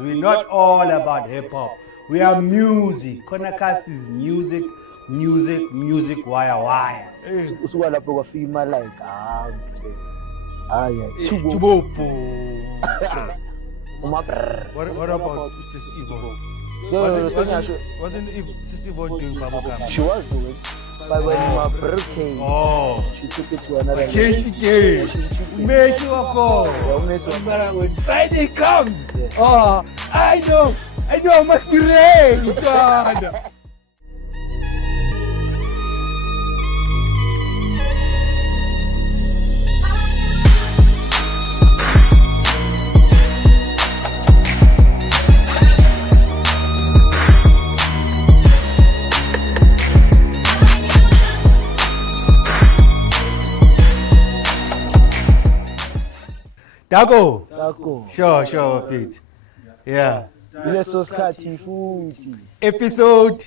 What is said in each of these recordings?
We're not all about hip hop. We are music. Cornercast is music, music, wire. Usuka lapho kwafika imali like Chubopo. Uma What about Sis Evo? Wasn't Sis Evo doing bubblegum? she was doing, but when my brother came, she took it to another level. Messi wako. When Friday comes, I know, must be rain, son. Dago. Sure, Fit. Yeah. Leso skati futhi. Episode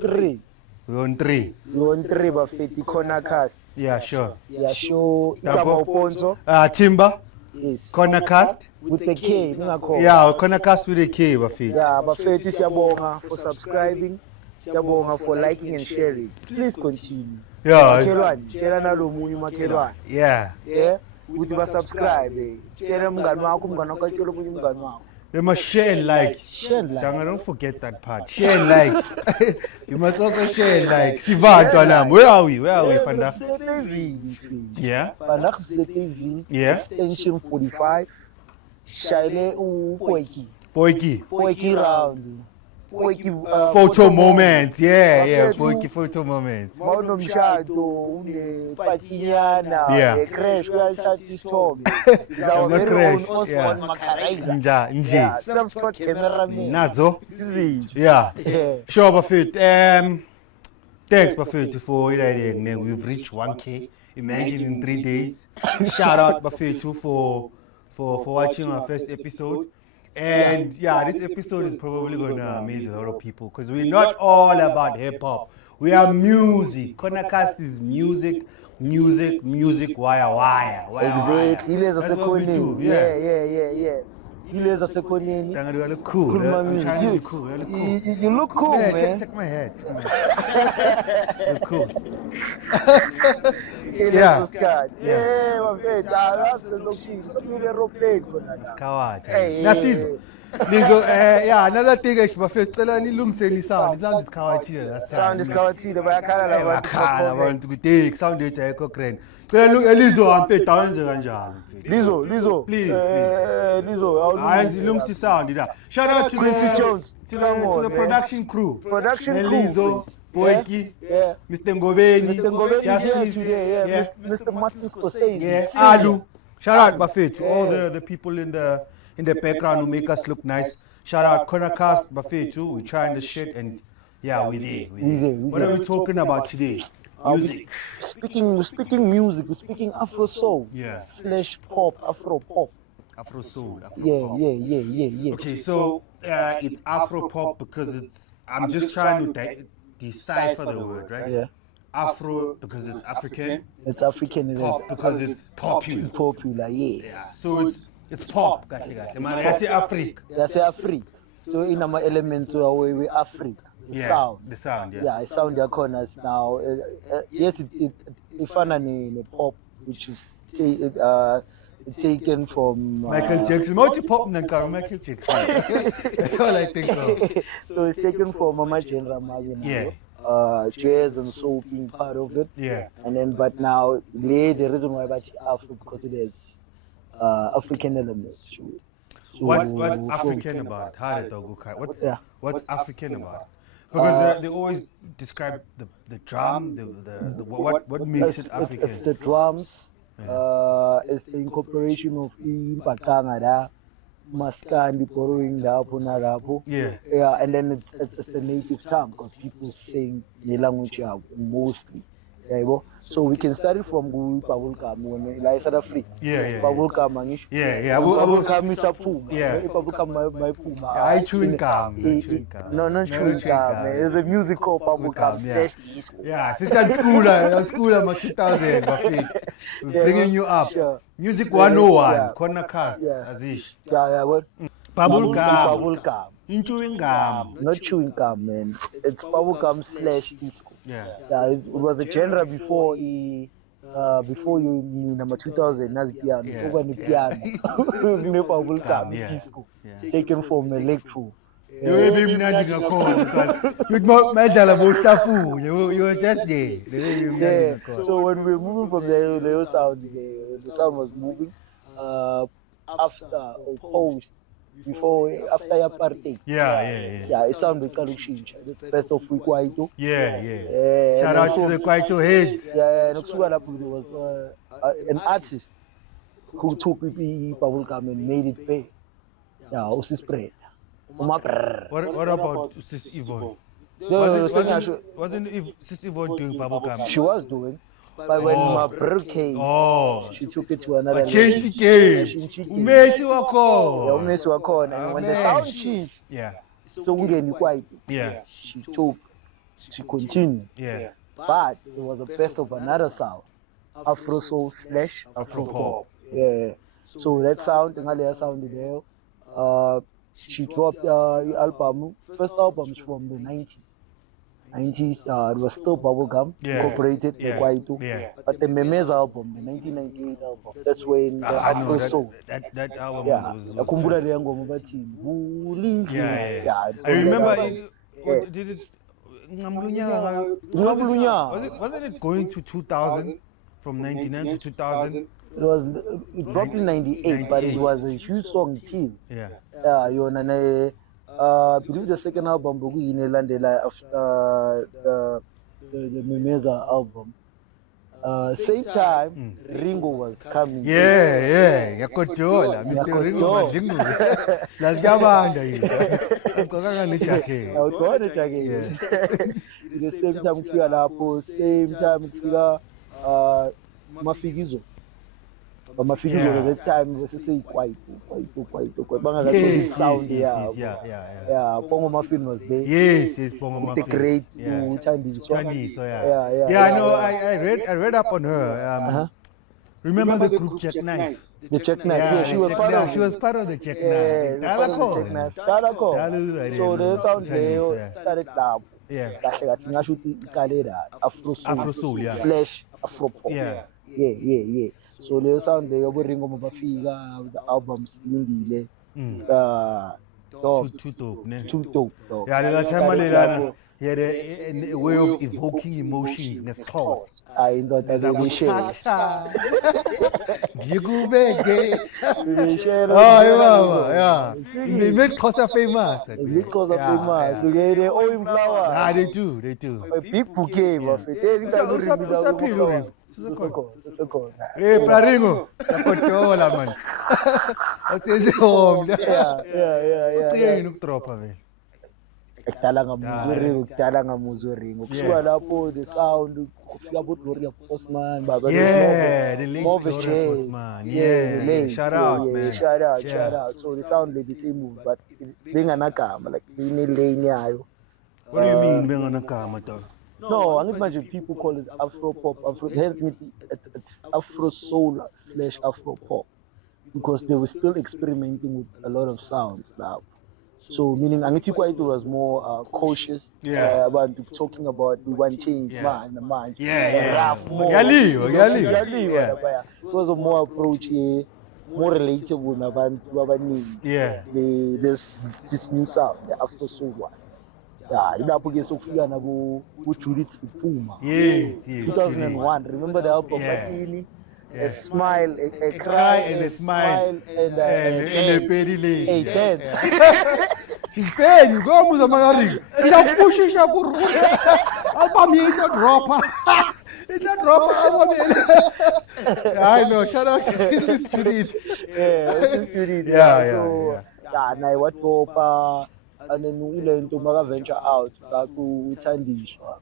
3. we're on 3. We're on 3 bafeti Cornercast. Yeah, sure. Yeah, show Igama Uponzo. Timber. Yes. Cornercast. With the K, ningakho. Yeah, Cornercast with a K, Bafit. Yeah, bafeti siyabonga for subscribing. Siyabonga for liking and sharing. Please continue. Yeah. Makhelwane, tshela nalomunye umakhelwane. Yeah. Yeah. Ukuthi ba subscribe. Tshela umngani wakho atshela omunye umngani wakho. You must share and like. Danga, don't forget that part. Share and like. You must also share and like. Sivanto nam. Where are we, Fanda? Yeah. Fanda CCTV. Yeah. Extension 45. Shayele uPoiki. Poiki Round. Poiki photo moments. Yeah. Poiki photo moments. Mawunomshado unepatinyana crash uyathatha isithobe. I'm a crash. Yeah. Nje. Self-taught cameraman. Nazo. Yeah. Sure, Bafit. Thanks, Bafit, for it. We've reached 1K. Imagine in 3 days. Shout out, Bafit, for watching our first episode. And yeah, this episode is probably going to amaze a lot of people because we're not all about hip hop. We are music. Cornercast is music, wire. Exactly. That's what we do. Yeah. You look cool. You look cool, man. Check my hair. Look cool. Yeah, Nasizo. Lizo, another thing bafecela nilungiseni sound is khawatile last time. Sound is khawatile bayakhala abantu kuthi sound yethu ayikho grand. Cela Lizo ampe dawenze kanjalo. Lizo. Please. Lizo, Ayenzi lungisi sound la. Shout out to the production crew. Lizo, Poiki, Mr. Ngobeni, Mr. Martin Scorsese, Alu. Shout out Buffet to all the people in the background who make us look nice. Shout out Cornercast Buffet too. We're trying this shit and we're there. What are we talking about today? Music. We're speaking music. We're speaking Afro soul. / pop, Afro pop. Afro soul. Yeah. Okay, so it's Afro pop because I'm just trying to decipher the word, right? Yeah. Afro because it's African. It's African. Pop because it's popular. Popular, yeah. So it's pop, kahle. I say Africa. That's Africa. So in our elements we Africa. The sound. Yeah, it sound corners now. Yes, it funny pop, which is taken from Michael Jackson. Multi-pop Michael Jackson. That's all I think of. So it's taken from Mama Genre Magazine. Jazz and soul being part of it. Yeah. And then, but now the reason why about Afro because it is African elements to it. So what's African about it? What's African about it? Because they always describe the drum, the what makes it African. It's the drums. It's the incorporation of Impakanga, Maskandi borrowing Lapo. Yeah, and then it's the native tongue because people sing the language mostly. So we can start it from Pavulkam when I South Africa. Pavulkam Manish. Pavulkam is a puma. Pavulkam my puma. I chewing gum. No, not chewing gum. There's a music called Pavulkam. Yeah, sister school I'm 2000. We're bringing you up. Music 101, Cornercast, Azish. What? Bubble Bubble gum. gum. In chewing gum. Not chewing gum, man. It's bubble gum slash disco. Yeah. It was a genre before before you number 2000 as piano. Yeah. Before the piano. Bubble gum, Yeah. disco. Yeah. Taken from electro. You be mnandi ngakhona because you'd madlala bostafu. You were just there. The way you Yeah. mnandi ngakhona. So when we were moving from the sound, the sound was moving after or post before after apartheid. Yeah. It sounded kalukshintsha. The best of Kwaito. Yeah. Shout out to the Kwaito heads. Yeah, nokusuka lapho there was an artist who took bubble gum and made it big. Yeah, usispread. What about Sis Yvonne? Wasn't Sis Yvonne doing bubble gum? She was doing. But when my brother came, she took it to another level. Change game. Umesi wako. Yeah, umesi wako. And when the sound changed, so we didn't quite. Yeah. She continued. Yeah. But it was a best of another sound, Afro soul slash Afro pop. Yeah. So that sound, the sound there. She dropped the album, first album from the 90s. It was still bubblegum, incorporated the Kwaito. But the Memez album, the 1998 album, that's when the Afro soul. That album was. Yeah. I remember did it wasn't it going to 2000 from 99 to 2000? It dropped in 98, but it was a huge song too. Yeah. I believe the second album in Landela after the Memeza album. Same time, Ringo was coming. Yeah. Yakotola, Mr. Ringo Madingu. Las gabanda yini. Ngokanga nichake. Awutona chake. The same time kufika lapho, same time kufika Mafikizo. But Mafikizo at that time was say quite. Bangakatholi sound yeah. Pongo Muffin was there. Yes, Pongo Muffin. The great Thandiswa. I read up on her. Remember the group Jackknife? The Jackknife. Yeah, she was part of. She was part of the Jackknife. So the sound there started now. Yeah. Afro soul slash Afro pop. Yeah. So the sound there, Ringo Mabafika, the albums indile. Too dope. Yeah, that's how he had a way of evoking emotions in his thoughts. I know that we share. Yeah. They make Xhosa famous. They do. People came of it. Hey, Paringo. Yakotola man. What's home? Yeah. Kudala ngamuzwe Ringo kusuka lapho the sound kufika boDoria Postman baba the late Doria Postman shout out man shout out so the sound the same move but benganagama like ine lane yayo. What do you mean benganagama though? No, I imagine people call it Afro pop, hence it's Afro soul slash Afro pop because they were still experimenting with a lot of sounds now. So meaning Angithi Kwaito was more cautious about talking about we want change, man. Rough, more. It was a more approach, more relatable this new sound, the Afro soul one. Ilapho ke sokufika nabo Judith Sipuma. Yes. 2001. Remember the album Batini? A smile, a cry, and a smile, and a petty lady. Hey, dance. She's paying you. Go to Magari. She's pushing Shakur. Album is a dropper. It's a dropper album. I know. Shout out to this Judith. Judith. Naye watopa. And then we learned to venture out back to Thandiswa.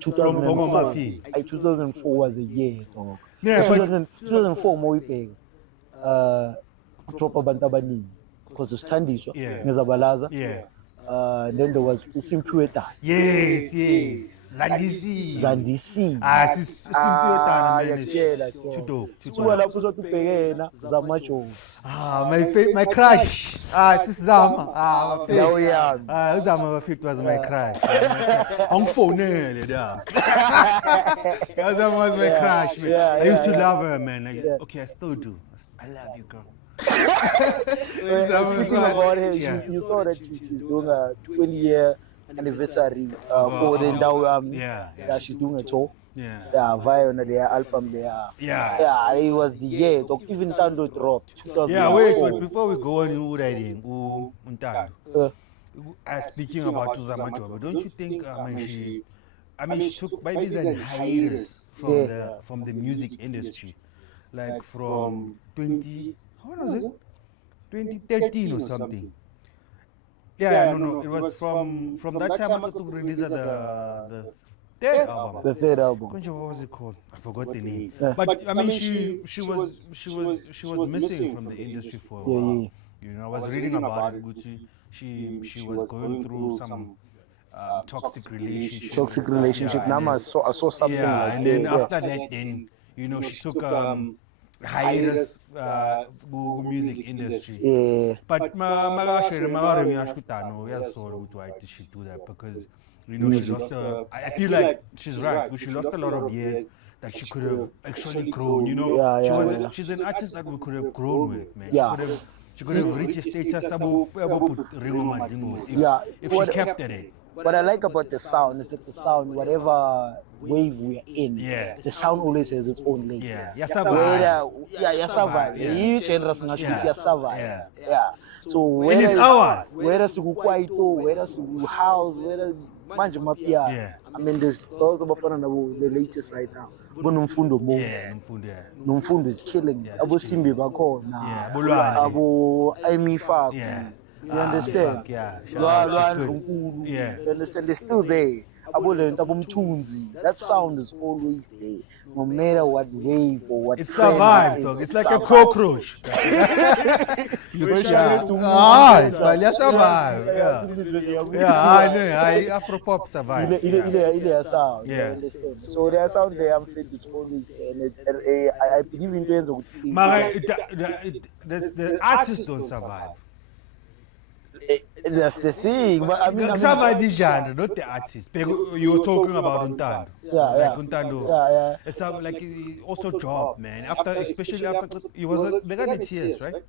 2004. 2004 was a year, dog. 2004 more big. Drop abantu abaningi because it's Thandiswa. Ngezabalaza. Then there was Usimpiwe. Yes. Zandisi. Simple man. Yakutshela Too dope. suka lapho sothi ubhekena zamajovu My crush. Sisizama. ndawo yami Uzama bafethu was my crush. Angifonele da. Uzama was my crush, man. I used to love her, man. Okay, I still do. I love you, girl. Speaking about her, you saw that she's doing a 20-year anniversary for the Ndawo Yami. Yeah, she's doing a tour. Yeah, via on their album there. Yeah, it was the year. Even Tando dropped. 2004. Yeah, wait, but before we go on, who writing? Untando. Speaking about Tuzama Joba, don't you think she took maybe an hiatus from the music industry, like from 2013 or something. Yeah, no, it was from that time to release the third album. The third album. What was it called? I forgot the name. But I mean, she was missing from the industry for a while. You know, I was reading about it. She was going through some toxic relationship. Now I saw something like that. And then after that, then you know, she took hiatus music industry. But why did she do that? Because you know she lost I feel like she's right. She lost a lot of years that she could have actually grown. You know, she's an artist that we could have grown with, man. She could have reached a status if she kept at it. What I like about the sound is that the sound, whatever wave we're in, the sound always has its own lane. Yeah, survive. Each genre survive. Yeah. So whether it's ours, whether it's kwaito, whether it's house, whether manje mapia. I mean, there's those of the latest right now. Nomfundo Mo. Nomfundo is killing. Abo Simbi Bakona. Abo Amy Fak. You understand? You understand? They're still there. That sound is always there. No matter what wave or what. It survives, dog. It's like a cockroach. You it's survive. I know. Afropop survives. Sound. So their sound there, I'm saying it's always there. I believe in terms of. The artists don't survive. That's the thing. But I mean, survive the genre, not the artist. You were talking about Untando. Yeah. It's like also job, man. Especially after he was Begane Tears, right?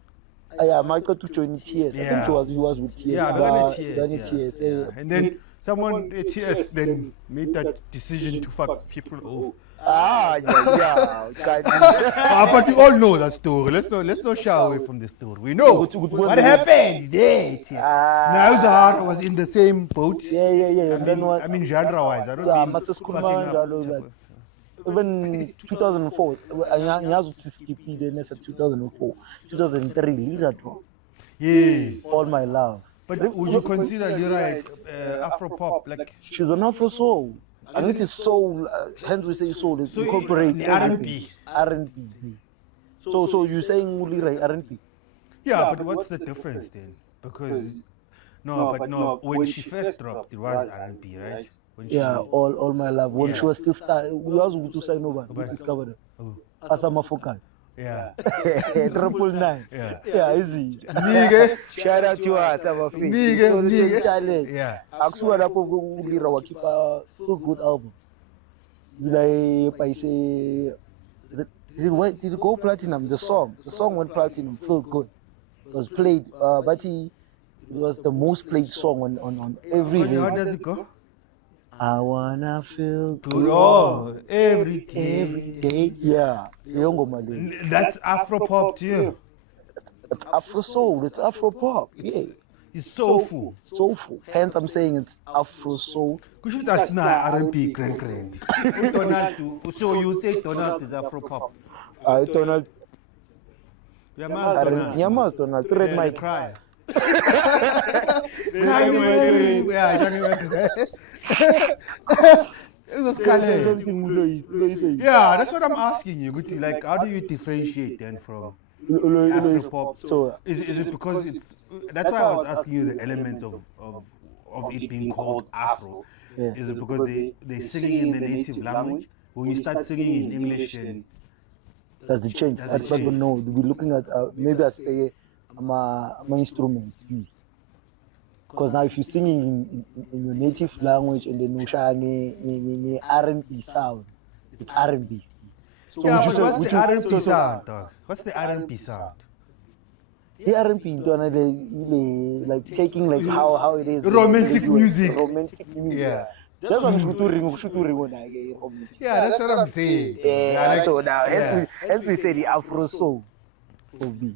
Yeah, Michael to join Tears. I think he was with Tears. Yeah, Begane Tears. And then someone at Tears then made that decision to fuck people off. But you all know that story. Let's not shy away from the story. We know what happened. Now I was in the same boat. I mean genre-wise. I don't mean even 2004. I was 2004, 2003. Yes. All My Love. But would you consider Lira Afropop like? She's an Afro soul. And it is soul, hence we say soul, it's incorporated R&B. So you're saying only R&B? Yeah, but what's the difference then? Because, when she first dropped, it was R&B, right? All My Love. When she was still starting, we also to sign over, we discovered it. Asama Fokan. Yeah. 999. Yeah, easy. Nigga. Shout out to us, our friend. Nigga. Yeah. Aksuwa rapo ulira wakipa so good album. Like did it go platinum? The song went platinum. Felt good. It was played. But it was the most played song on every. How does it go? I wanna feel good every day. Yeah. That's Afropop to you. It's Afro soul. It's Afropop. Yeah. It's soulful. Soulful. Hence, I'm saying it's Afro soul. That's not R&B grand. So you say Donald is Afropop? Donald. Yamas Donald. Red Mike. Cry. Yeah, that's what I'm asking you, Guti. Like, how do you differentiate then from Afropop? So, is it because it's? That's why I was asking you the elements of it being called Afro. Is it because they're singing in the native language? When you start singing in English, then does it change? Does it But change? no, we're looking at maybe as my instruments used. Because now if you're singing in your native language and then you R&B sound, it's R&B. So yeah, but what's the R&B sound, dog? What's the R&B sound? The R&B, like taking like how it is. Romantic music. Romantic music. Yeah. That's what I'm saying. Yeah, that's what I'm saying. Yeah, so now, as we say, the Afro soul.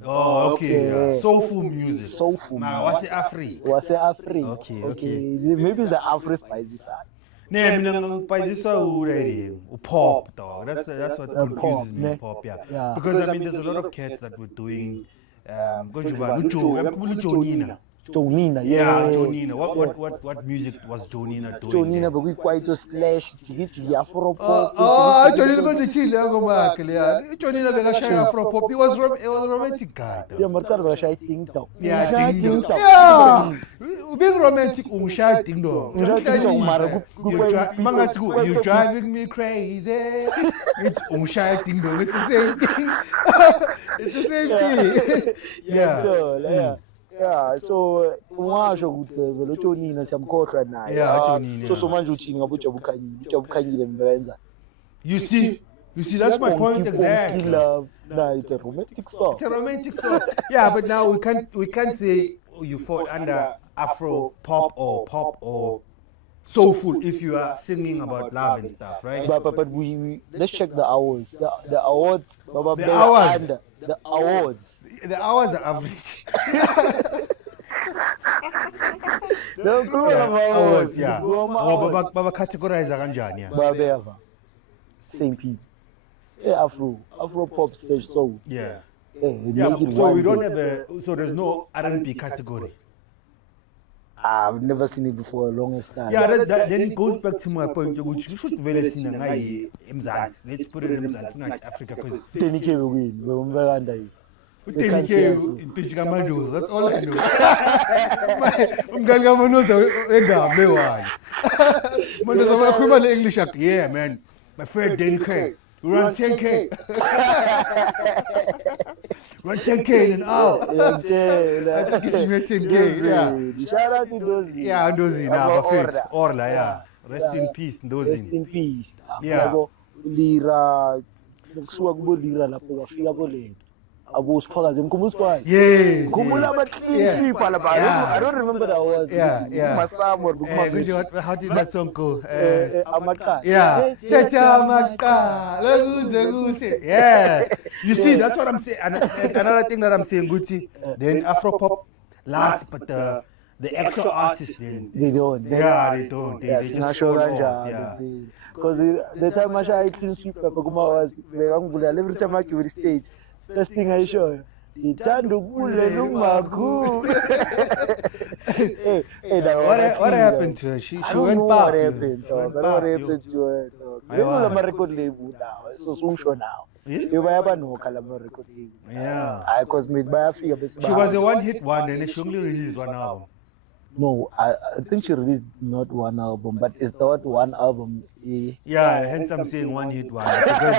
Oh, okay. Yeah. Soulful music. Soulful. Now, what's the Afri? What's the Afri? Okay. Maybe it's the Afro spicy side. Nee, pop, dog. That's what confuses me. ne? Pop, yeah. Yeah. Because I mean, there's a lot of cats that were doing. Jonina. Jonina, Yeah, Jonina. What music was Jonina doing? Jonina, but we quite to slash, Afro pop. Jonina got the chill, Jonina got a Afro pop. It was romantic guy. Yeah, but that's I think so. Yeah, being romantic, you driving me crazy. It's It's the same thing. It's the same thing. Yeah. So ungasho ukuthi vele uTonina siyamkhohlwa naye. Yeah, uTonina. So manje uthini ngabe ujabukhanyile mbenza. You see, that's my point exactly. Love. Nah, it's a romantic song. It's a romantic song. Yeah, but now we can't say you fall under Afro pop or soulful if you are singing about love and stuff, right? But we let's check the awards. The awards. The hours. The awards. The hours are average. Awards, yeah. Baba categorize kanjani, yeah. Babeva. Same people. Afro pop stage soul. Yeah. Yeah, so we don't have so there's no R&B category. I've never seen it before, longest time. Yeah, then it goes back to my point, which you should vele thina ngayi eMzansi. Let's put it in eMzansi, not Africa, because 10K win, we're under it. 10K in Pichikamandos, that's all I know. Umngani kaManoza endaba one. Manoza wakhuluma le English act. Yeah, man. My friend 10K. We run 10K. Run 10K in an hour. I think it's 10K. Yeah. Shout out to Dozy. Yeah, Dozy now, perfect. Orla, yeah. Rest in peace, Dozy. Rest in peace. Yeah. Lira, kusuka kubo Lira lapho wafika boleni. Abo Sphakazi, mkhumbula Yes. Mkhumbula abahlisi phala ba. I don't remember that was. Yeah. How did that song go? Amaqala. Yeah. Yeah. You see, that's what I'm saying. Another thing that I'm saying, Gucci, then Afropop lasts, but the actual artists, they don't. They don't. They just fall off. Yeah. Because the time I tried to sweep Papa Kuma was every time I give the stage. First thing I show, Itando Gule Lumaku. What happened to her? She went back. What happened to her? They will have a record label now. So soon show now. You have a no Calama record label. Yeah. I was made by a few. She was a one-hit wonder, and she only released one album. No, I think she released not one album, but it's not one album. Yeah, hence I'm saying one-hit wonder because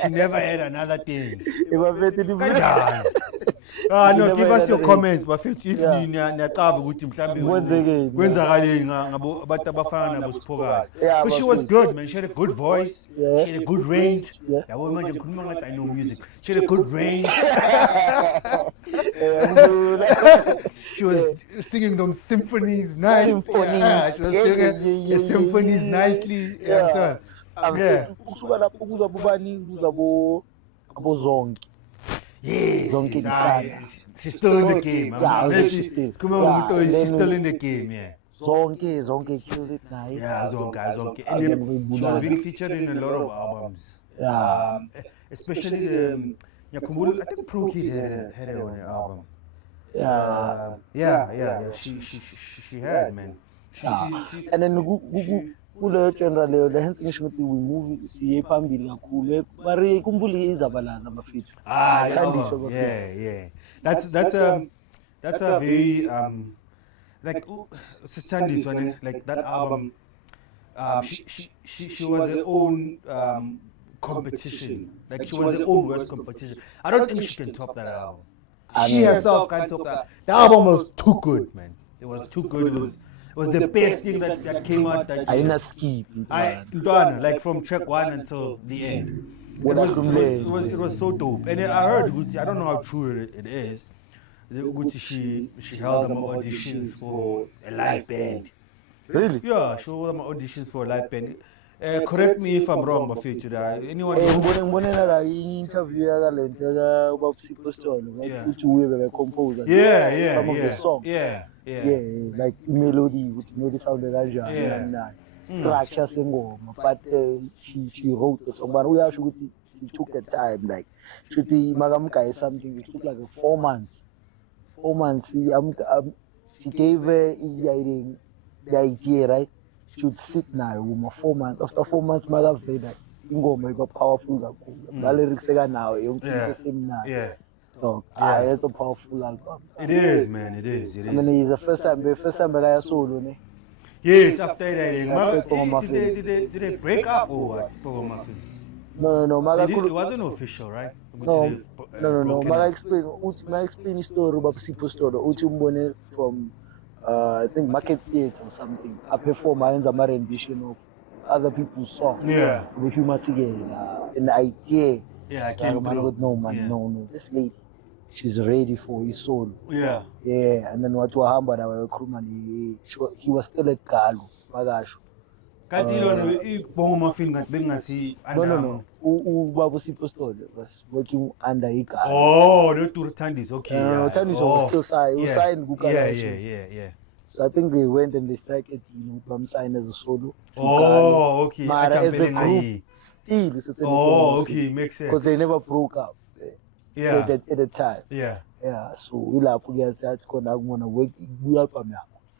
she never had another thing. No, give us your comments. But if niyacava ukuthi mhlambe kwenzakaleni ngabo abantu abafana nabo Siphokazi. Because she was good, man. She had a good voice. She had a good range. Yabo manje ngikhuluma ngathi I know music. She had a good range. She was singing those symphonies nice. She was singing the symphonies nicely. Yeah. Kusuka lapho kuzabo baningi kuzabo Zonke. Yes. Zonke She's still in the game. She's still in the game, yeah. Zonke killed it nice. Yeah, Zonke. And she was being featured in a lot of albums. Yeah. Especially the I think Pro Kid had her on the album. Yeah. She had, man. And then kule general le hence ngisho ukuthi we move siye phambili kakhulu bari kumbuli izabalaza bafethu yeah that's a very like Sithandiswa, like that album she was her own competition. Like she was her own worst competition. I don't think she can top that album. She herself can't top that. The album was too good, man. It was too good. It was the best thing that came out that I year. na skip. Like from track 1 until the end. It was so dope. And I heard Gucci, I don't know how true it is. Gucci, she held them auditions for a live band. Really? Yeah, she held them auditions for a live band. Correct me if I'm wrong, Bafetu. Anyone? Ngibone la interview yaka lento ka Babsipho Stolo ukuthi uye bebe composer some of the songs. Yeah, like melody ukuthi maybe sound kanjani kanjani. Structure sengoma, but she wrote the song. But uyasho ukuthi she took the time, like should be makamgaye something. It took like 4 months. 4 months. She gave her the idea, right? She would sit now with 4 months. After 4 months, makavela ingoma iba powerful kakhulu. The lyrics now, yonke the same now. Yeah. So it's a powerful album. It is, man. It is. I mean, it's the first time I solo, ne? Yes, after that, did they break up or what? Pogo Muffin? No. It wasn't official, right? No. My explain story about Babsipho Stolo. Uchimbone from I think Market Theatre or something. I perform my rendition of other people's songs. Yeah. With you must an idea. Yeah, I came through. No. This lady, she's ready for his soul. Yeah. Yeah, and then what happened, he was still a Kalu, Magashu. Pogo Muffin got bengasi. No. Babsipho Stolo was working under Ika. Oh, the two Tandis, okay. No, Tandis was still signed. He was signed Yeah. So I think they went and they struck it, signed as a solo. Oh, okay. But as a group, still. Oh, okay, makes sense. Because they never broke up. Yeah. At the time. Yeah. So we like to get gonna work.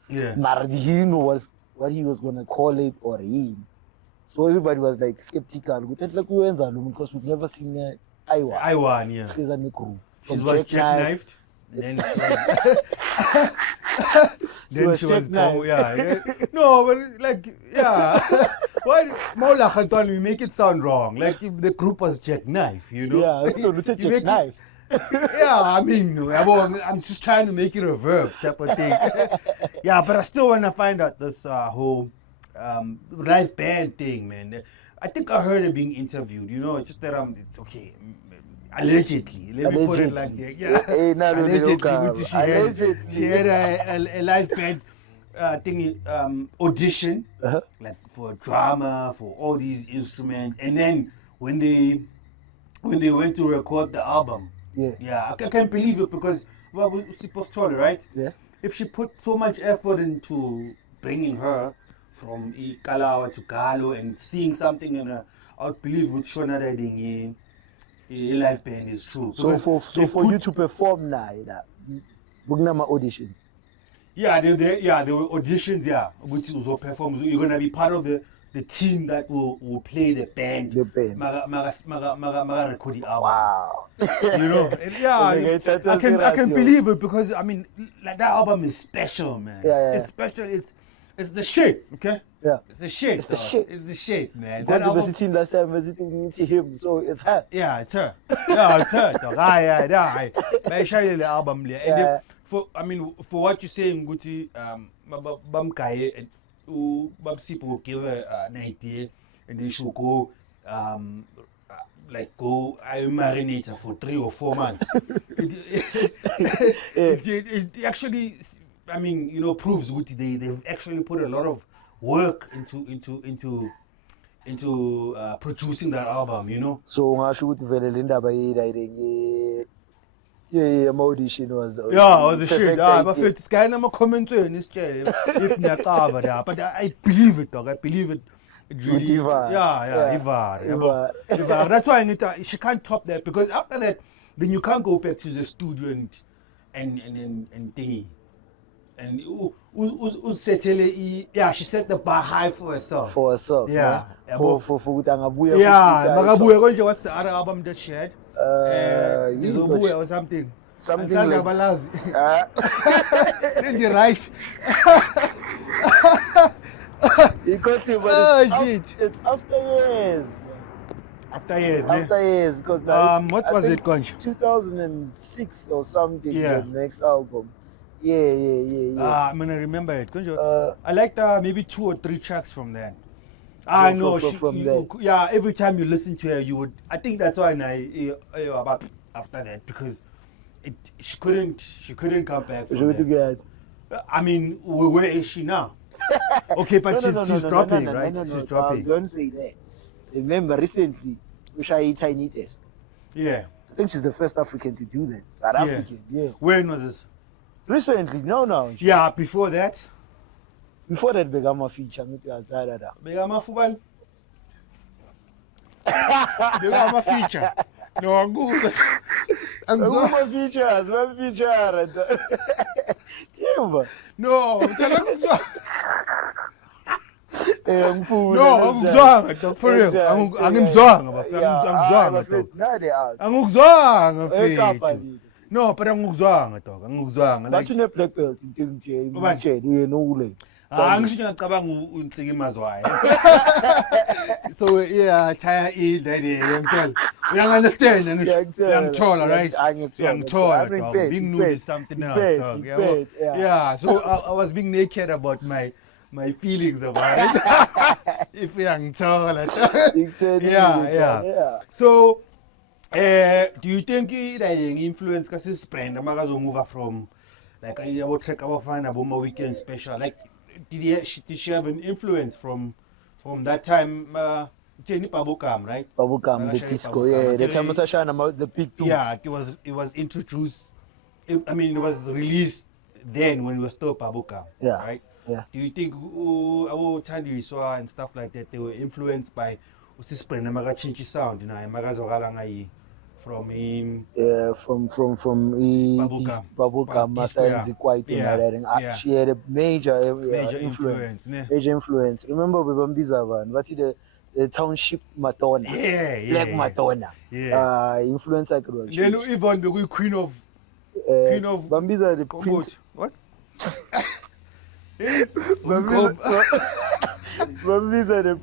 Yeah. But he knows what he was gonna call it or him. So everybody was like skeptical. We thought like because we've never seen Iwan, yeah. She's a group. She was jackknifed. Then she was yeah. No, but like why Maula Khantan, we make it sound wrong. Like if the group was jackknife, you know? Yeah, jackknife. Yeah, I mean, I'm just trying to make it a verb type of thing. Yeah, but I still want to find out this whole live band thing, man. I think I heard it being interviewed, you know, it's just that it's okay. Allegedly, let me put it like that. Yeah, allegedly, she had a live band audition, like for drama, for all these instruments, and then when they went to record the album, I can't believe it because Babsipho Stolo, right? Yeah. If she put so much effort into bringing her from Kalawa to Kalo and seeing something in her, I would believe with Shona that a live band is true. So for you to perform now, we're gonna auditions. Yeah, there were auditions. Yeah, which was perform. You're gonna be part of the team that will play the band. Maga record the album. Wow. You know, I can believe it because I mean, like that album is special, man. Yeah. It's special. It's the shit, okay? Yeah. It's the shit. It's the shit, man. That That album, team last time visiting him, so it's her. yeah, it's her. Yeah, it's her. Dog. Yeah. But show you the album, and then, for what you're saying, Guti, Bamkai and Babsipho give her an idea, and then she'll go, I marinate her for 3 or 4 months. It actually, proves Guti they've actually put a lot of work into producing that album, you know. So ngasho ukuthi vele le ndaba audition was it was a shit. But this guy nama comment in this chair if niyacava there, but I believe it, dog. I believe it. Really, Ivar. That's why she can't top that because after that, then you can't go back to the studio and thingy. And she set the bar high for herself. Yeah. For ukuthi angabuya. Yeah, Magabuya konje, what's the other album that she had? Nizobuya or something. Something like Did you right? He got him, but Oh, shit. it's after years. After years, ne? After years, because What was it, Conch? 2006 or something. Yeah. The next album. Yeah. I'm gonna remember it. Conch, Uh, I liked maybe 2 or 3 tracks from that. I know. Yeah, every time you listen to her, you would. I think that's why about after that, because she couldn't come back from that. I mean, where is she now? Okay, but she's dropping, right? She's dropping. Don't say that. Remember, recently, we shot a tiny test. Yeah. I think she's the first African to do that. South African, yeah. When was this? Recently, no. Yeah, before that. Before that, Begama feature. Begama Fubal. Begama feature. No, I'm good. I'm Begama features, one feature. No, No, angikuzwanga dog, for real. Angimzwanga bafana. Angikuzwanga mfethu. No, but angikuzwanga dog, angikuzwanga. But you ne black belt nje you know le. Angisho ngicabanga uNtsiki Mazwayo. So yeah, tire in that ngempela. Uyang-understand ngiyangithola, right? Ngiyangithola dog. Being nude is something else dog. Yeah, so I was being naked about my feelings about it. If uyangithola. Yeah. So do you think writing influence kasi Brenda makazo move from like yabo track abafana boma weekend special, like did she have an influence from that time Babukam, right? Babukam, the disco, yeah. The time was the big tunes. Yeah, it was introduced. It was released then when it was still Babukam, right? Yeah. Do you think our Tandi saw and stuff like that, they were influenced by Usisprenda Magachinchi sound, Magazorala from him? Yeah, from Babukam Masanzi quite she had a major influence. Major influence. Remember Bambizavan, what is the township Matona? Black Matona. Influence I could then even the queen of Bambiza the prince. What? Bambiza the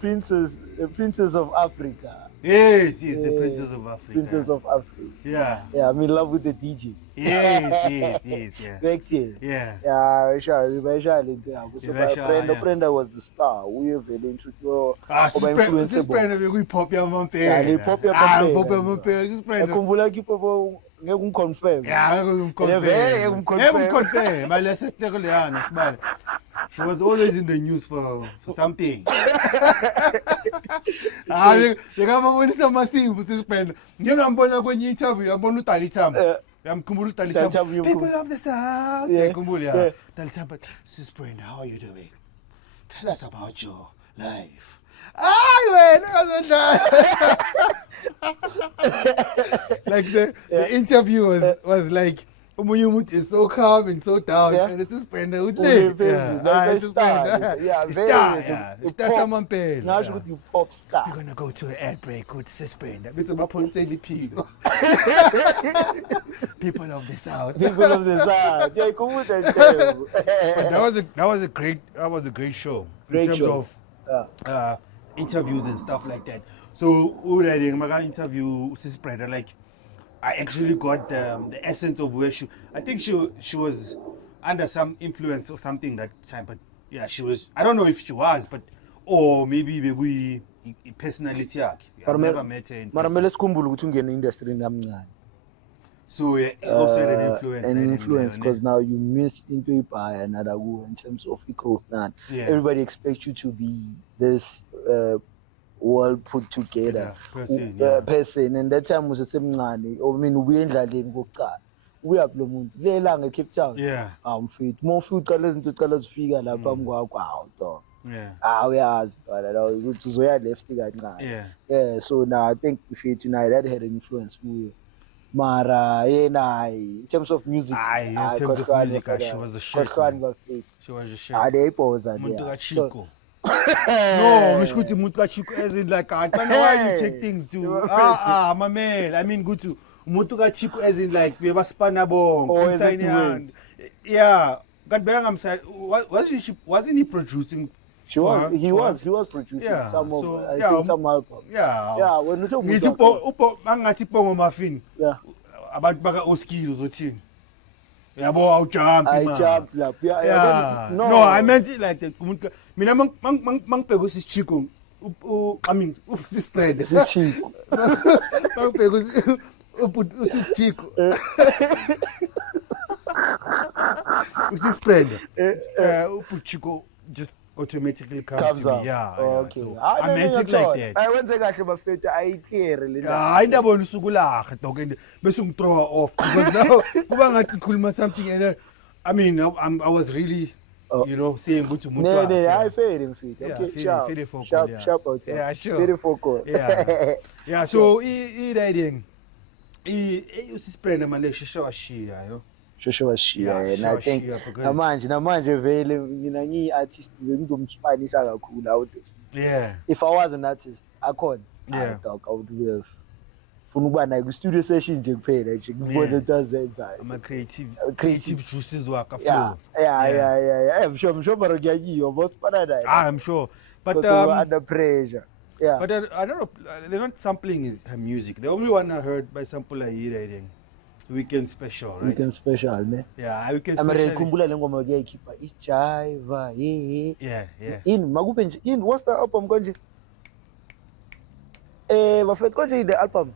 princess of Africa. Yes, the princess of Africa. Princess of Africa. Yeah, I'm in love with the DJ. Yes, yeah. Back then. Yeah. Brenda was the star. We have been introduced. This Brenda we pop your mom pay. Pop your mom pay. This Brenda. Kumbula kipo confirm. Yeah, confirm. My lesson she was always in the news for something. You got my money some massive suspend. You got bona kwenye interview, yabona uTalitamba. Yamkhumbula uTalitamba. People of the South. Yeah. Talitamba, Sis Brenda, how are you doing? Tell us about your life. Like the interview was like Umuyumut is so calm and so down, and it's just Brenda would live. It's someone paying. Now she would you pop star. You're gonna go to an ad break with Sis Brenda. This is my point. People of the South. People of the South. Yeah, come with that. That was a great show. Great in terms of interviews and stuff like that. So when I interview Sis Brenda, like I actually got the essence of where I think she was under some influence or something that time, but yeah, she was. I don't know if she was, but or maybe personality. I've never met her in person. So it also had an influence. Because now you miss into it by another go in terms of growth. Everybody expects you to be this well put together person, and that time was the same. I mean, we ended we are blooming. They long keep down. Fit more food colors into colors figure like out. We asked, to where left so now I think if it tonight that had an influence me. Mara, in terms of music, she was a shit. She was a shit. No, as in like I don't know why you take things to my man. I mean good to Mutuka Chico as in like we have a spanner. Yeah. God I'm saying wasn't he producing He was producing some of I think some albums. Yeah, when you talk ngithi bangathi pongo muffin. Yeah. Abantu baka Oskil uzothini. Yabo awujump I man. jump lap. Yeah. No, I meant it like that. Mina mangibheka usisichiko I mean usispread. Usisichiko. Mangibheka usisichiko. Usispread. Upuchiko just automatically comes to up. me. Yeah. Okay. So I meant it like that. I went to kahle bafethu ayiclear le. Hayi ndabona usukulaga dog and bese ungithrow off because now kuba ngathi ngikhuluma something and I mean I was really saying ukuthi umuntu no I feel him fit. Okay, sharp out. Yeah, sure. Very focal. Yeah, so I riding usisprenda manje shishawashiya yo. Shishawashiya and I think namanje vele mina ngiyi-artist bengizomspanisa kakhulu out. Yeah. If I was an artist, I Yeah. I would have funa ukuba nayo studio session nje kuphela nje ngibone into azenzayo. Ama creative juices wakhe flow. Yeah. I'm sure mara kuyayiwa boss panada. I'm sure. But under pressure. Yeah. But I don't know, they're not sampling her music. The only one I heard by sampler here writing Weekend Special, right? Weekend Special, ne? Yeah, Weekend Special. Amare kumbula le ngoma yayikhipha iJaiva, Yeah. Makube nje, what's the album konje? Bafethu konje the album.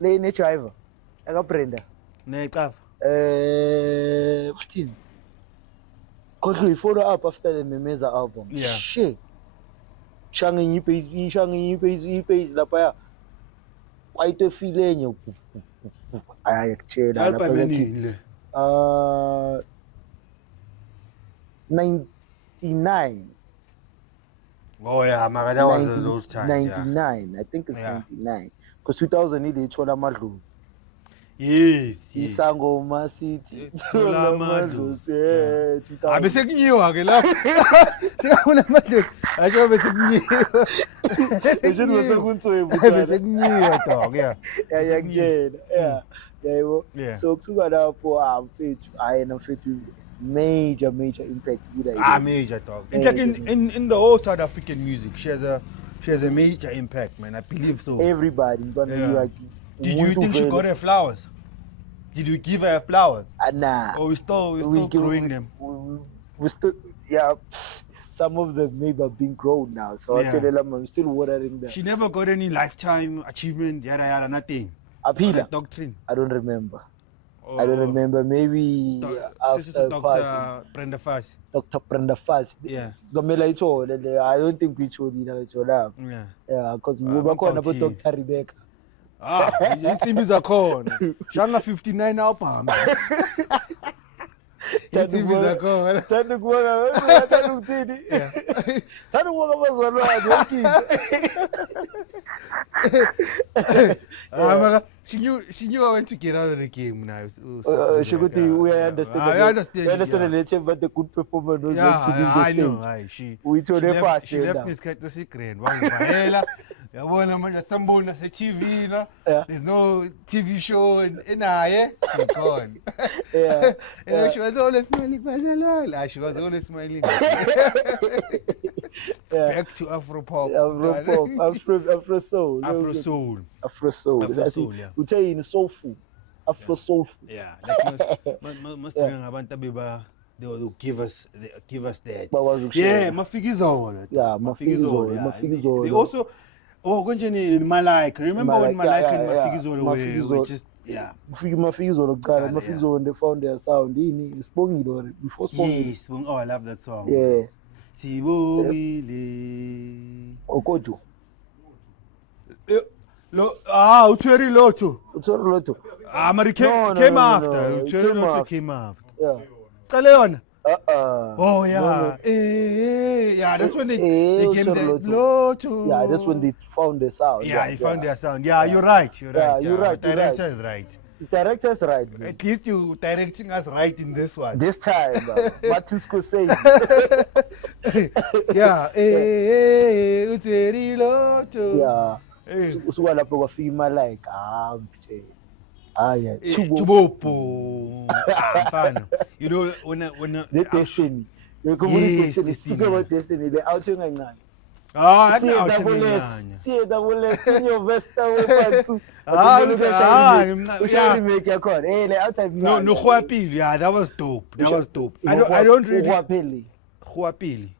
Le neJaiva. Aka Brenda. Neqafa. Wathini? Kodwa follow up after the Memeza album. Yeah. Shit. Shangi ipage lapha. Kwayito feel enye. Ayakutshela lapha ke 99. Oh yeah, maka that was those times. 99, I think it's 99. Because 2000 ile ithola amadlozi. Yes. Isangoma sithi ithola amadlozi. 2000. Abese kunyiwa ke lapho. Sikabona amadlozi. Asho bese kunyiwa. Esho bese kuntswe Bese kunyiwa dog, yeah. Yeah. Yebo. So kusuka lapho mfethu ayena mfethu major impact kuda. Major dog. In fact, in the whole South African music, she has a major impact, man. I believe so. Everybody Did you think she got her flowers? Did you give her flowers? Nah. Or we still growing them? We still, some of them maybe have been grown now. So I tell them I'm still watering them. She never got any lifetime achievement, yada, nothing. Appeal. Doctrine. I don't remember. Maybe after Dr. Brenda Fassie. Dr. Brenda Fassie. Yeah. I don't think we should have. Yeah, because we were calling about Dr. Rebecca. Insimbi zakhona. Shanga 59 album. Insimbi zakhona. Thanda ukuthini? Thanda ukuba abazalwane yakini. She knew I went to get out of the game now. We understand. I understand. We understand the letter, but the good performance was not to leave the stage. I know. She left me scared to secret. Yabona manje sambona se-TV la. There's no TV show in Aye. She's gone. And she was always smiling. She was always smiling. Back to Afro-pop. Afro-soul. Afro-soul, yeah. We tell you in soulful. Afro-soulful. Yeah. Must ngabantu abeba they will give us that. Yeah, Mafikizolo. Yeah, Mafikizolo. They also in Malaika. Remember when Malaika and Mafikizolo were just Mafikizolo Mafikizolo they found their sound in Spongile before Spongile. Yes, I love that song. Yeah. Sibongile. Okojo. Utweri Loto. Came after. Utweri Loto came after. Yeah. Leon. Oh yeah. Yeah, that's when they came the Loto. Yeah, that's when they found the sound. Yeah, he found their sound. Yeah, you're right. You're right. Director is right. The director's right. At least you directing us right in this one. This time, Martin Scorsese. Yeah. Utweri Loto. Yeah. Usuka lapho kwafika Malaika. Tubopo. Mfano. You know when the destiny. You could Yes, Destiny. Speak Destiny. about Destiny. The outing like that. Ah, See a double S. See a double S in your Vesta weapon. yeah. Make your call. Hey, the outside. No, Khuapili. Yeah, that was dope. That was dope. I don't really. Khuapili. Khuapili.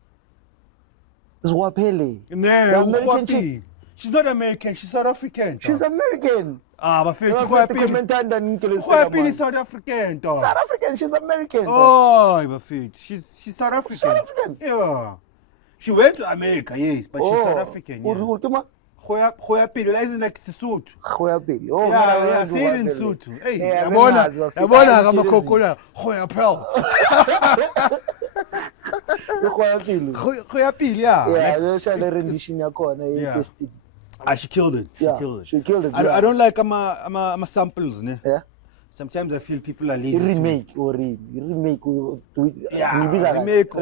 It's Khuapili. No, Khuapili. She's not American. She's South African. She's American. Ah, but Khuapili is South African. South African. She's American. Oh, but she's South African. South African. Yeah. She went to America, yes, but she's South African. Yeah. Khuapili, isn't like Sesotho. Khuapili. Oh, yeah, say it in Sotho. Hey, yabona ngamakhokhona Khuapili. Khuapili, yeah. Yeah, there's a rendition yakhona Destiny. She killed it. She killed it. She killed it. I don't like I'm samples, ne? Yeah. Sometimes I feel people are lazy. Remake or remake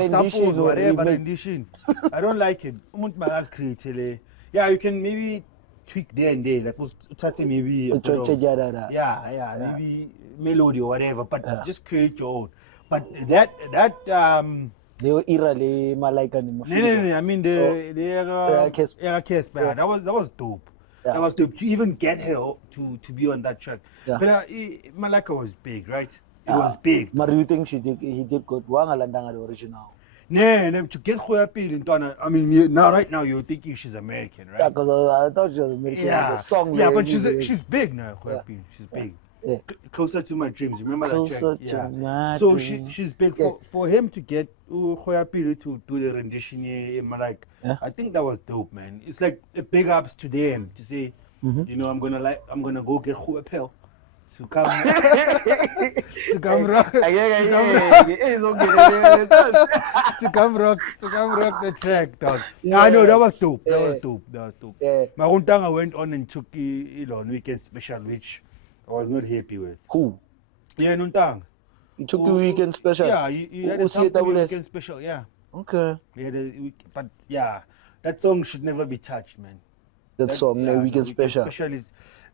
samples, whatever rendition. I don't like it. Yeah, you can maybe tweak there and there. Like maybe maybe melody or whatever, but just create your own. But that the era le Malaika ni no, I mean the era Casper. That was dope. Yeah. That was dope to even get her to be on that track. Yeah. But Malaika was big, right? It was big. But you think he did good? Wangalandanga the original. No, to get Khuapili in Tana, I mean, right now you're thinking she's American, right? Yeah, because I thought she was American. Yeah, the song. Yeah, but she's big now, Khuapili. Yeah. She's big. Yeah. Closer to my dreams. Remember that track? Yeah. So she's big for him to get Khuapili to do the rendition in Malaika. Yeah. I think that was dope, man. It's like a big ups to them to say, you know, I'm gonna go get Khuapili to come rock the track, dog. Yeah, I know that was dope. That was dope. Yeah. Maruntanga went on and took Weekend Special, which I was not happy with. Who? Yeah, Nuntang. You took the Weekend Special? Yeah, you had a Weekend Special, yeah. Okay. But yeah, that song should never be touched, man. That song, the Weekend Special.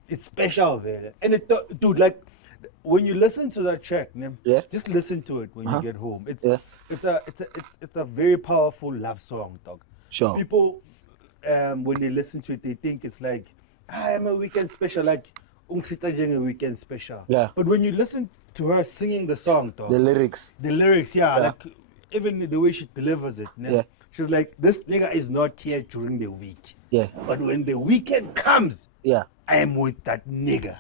It's special, man. And dude, like, when you listen to that track, just listen to it when you get home. It's a very powerful love song, dog. Sure. People, when they listen to it, they think it's like, I am a Weekend Special, like Ungsita Jeng a Weekend Special. Yeah. But when you listen to her singing the song, dog, the lyrics, like even the way she delivers it, she's like, this nigga is not here during the week. Yeah. But when the weekend comes, I am with that nigga.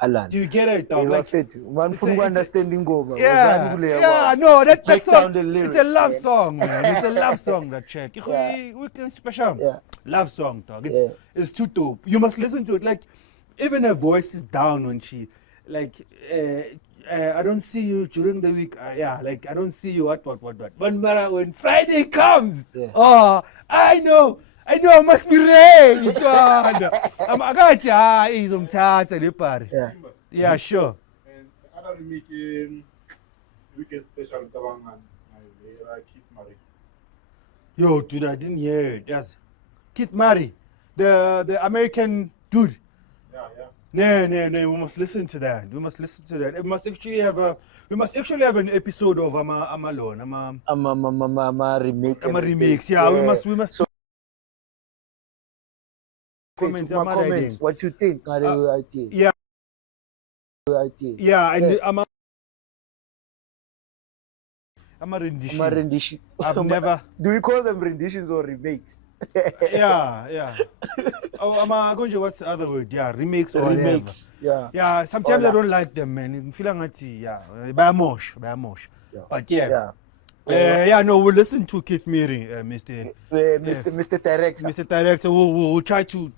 Alan. Do you get it, dog? Like, one from understanding over. No, that's song. It's a love song, man. It's a love song, that track. Weekend Special. Yeah. Love song, dog. It's too dope. You must listen to it. Like, even her voice is down when she, like, I don't see you during the week. Like, I don't see you, what. But when Friday comes, I know, I must be ready. Yeah, sure. And other making Weekend Special Tawangan, Keith Murray. Yo, dude, I didn't hear it. Yes. Keith Murray, the American dude. Yeah. No, we must listen to that. We must actually have an episode of Amalone. Remix. Yeah, we must comments. What you think? And I'm a rendition. I've never. Do we call them renditions or remakes? Yeah. What's the other word? Yeah, remakes or remakes. Whatever. Yeah. Sometimes I don't like them, man. By mosh. But no, we'll listen to Keith Murray, Mr. Director. Mr. Director, we'll try to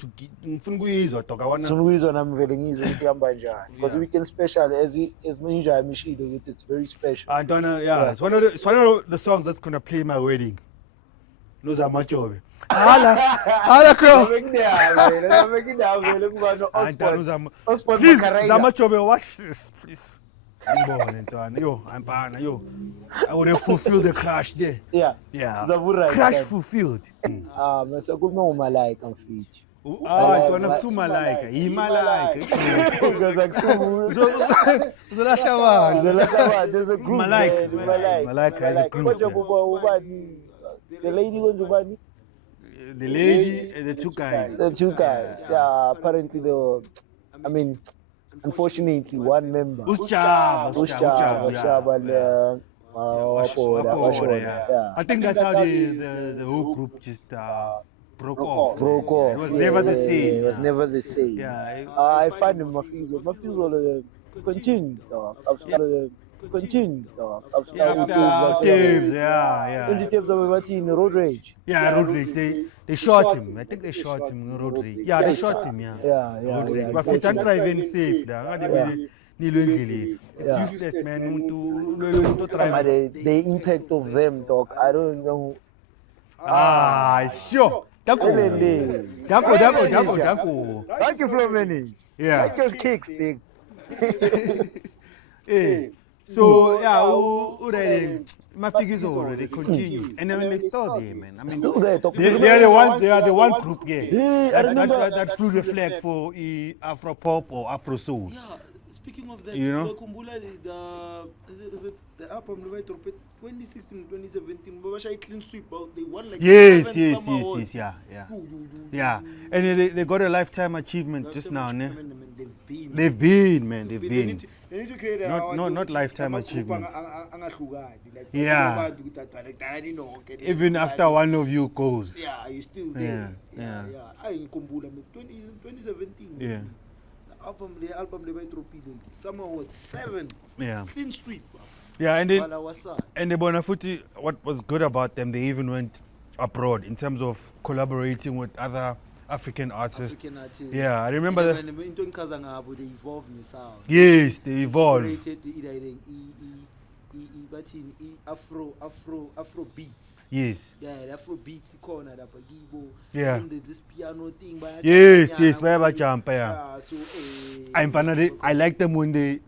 because Weekend Special, as Ninja Machine, it's very special. I don't know, it's one of the songs that's gonna play my wedding. Those are much of it. Hala, Crow. Please, Zamachobe, watch this, please. I'm fine. I would have fulfilled the crash there. Yeah. Crash fulfilled. Ntwana kusumalaika. Imalaika. Uzolahla abantu. There's a group. Malaika. Malaika. Malaika is a group. The lady going to The lady and the two guys. The two guys. Yeah, apparently unfortunately, one member. Ushaba. Yeah. I think that's how the whole group just broke off. It was never the same. It was never the same. Yeah. I find him Mafizo continue. Continue. Tapes, yeah. In the tapes of in Road Rage. Yeah, Road Rage. They shot him. I think they shot him in Road Rage. Yeah, they shot him. Yeah. Road Rage. But if you don't drive in safe, it's useless, man. To drive. The impact of them, dog. I don't know. Sure. Dako. Thank you for many. Yeah. Thank you, kicks, big. Hey. So yeah, my figures already continue, and I mean they're still there, man. I mean they are the one group that flew the flag for Afro pop or Afro soul. Yeah. Speaking of that, you know, the album 2016, 2017, Babasha clean sweep out. They won like yes, yeah. And they got a lifetime achievement just now, ne? They've been. They need to create not lifetime achievement. Yeah. Even after one of you goes. Yeah, you still there. Yeah. I in Kumbula 2017. Yeah. The album they went through someone was 7. Yeah. Clean sweep. Yeah, and the Bonafuti, what was good about them, they even went abroad in terms of collaborating with other African artists. Yeah, I remember they evolved in the sound. Yes, they evolved. Afro beats. Yes. Yeah, the Afro beats corner that Pagibo. Yeah. This piano thing. Yes, where jump, yeah. So I like them when they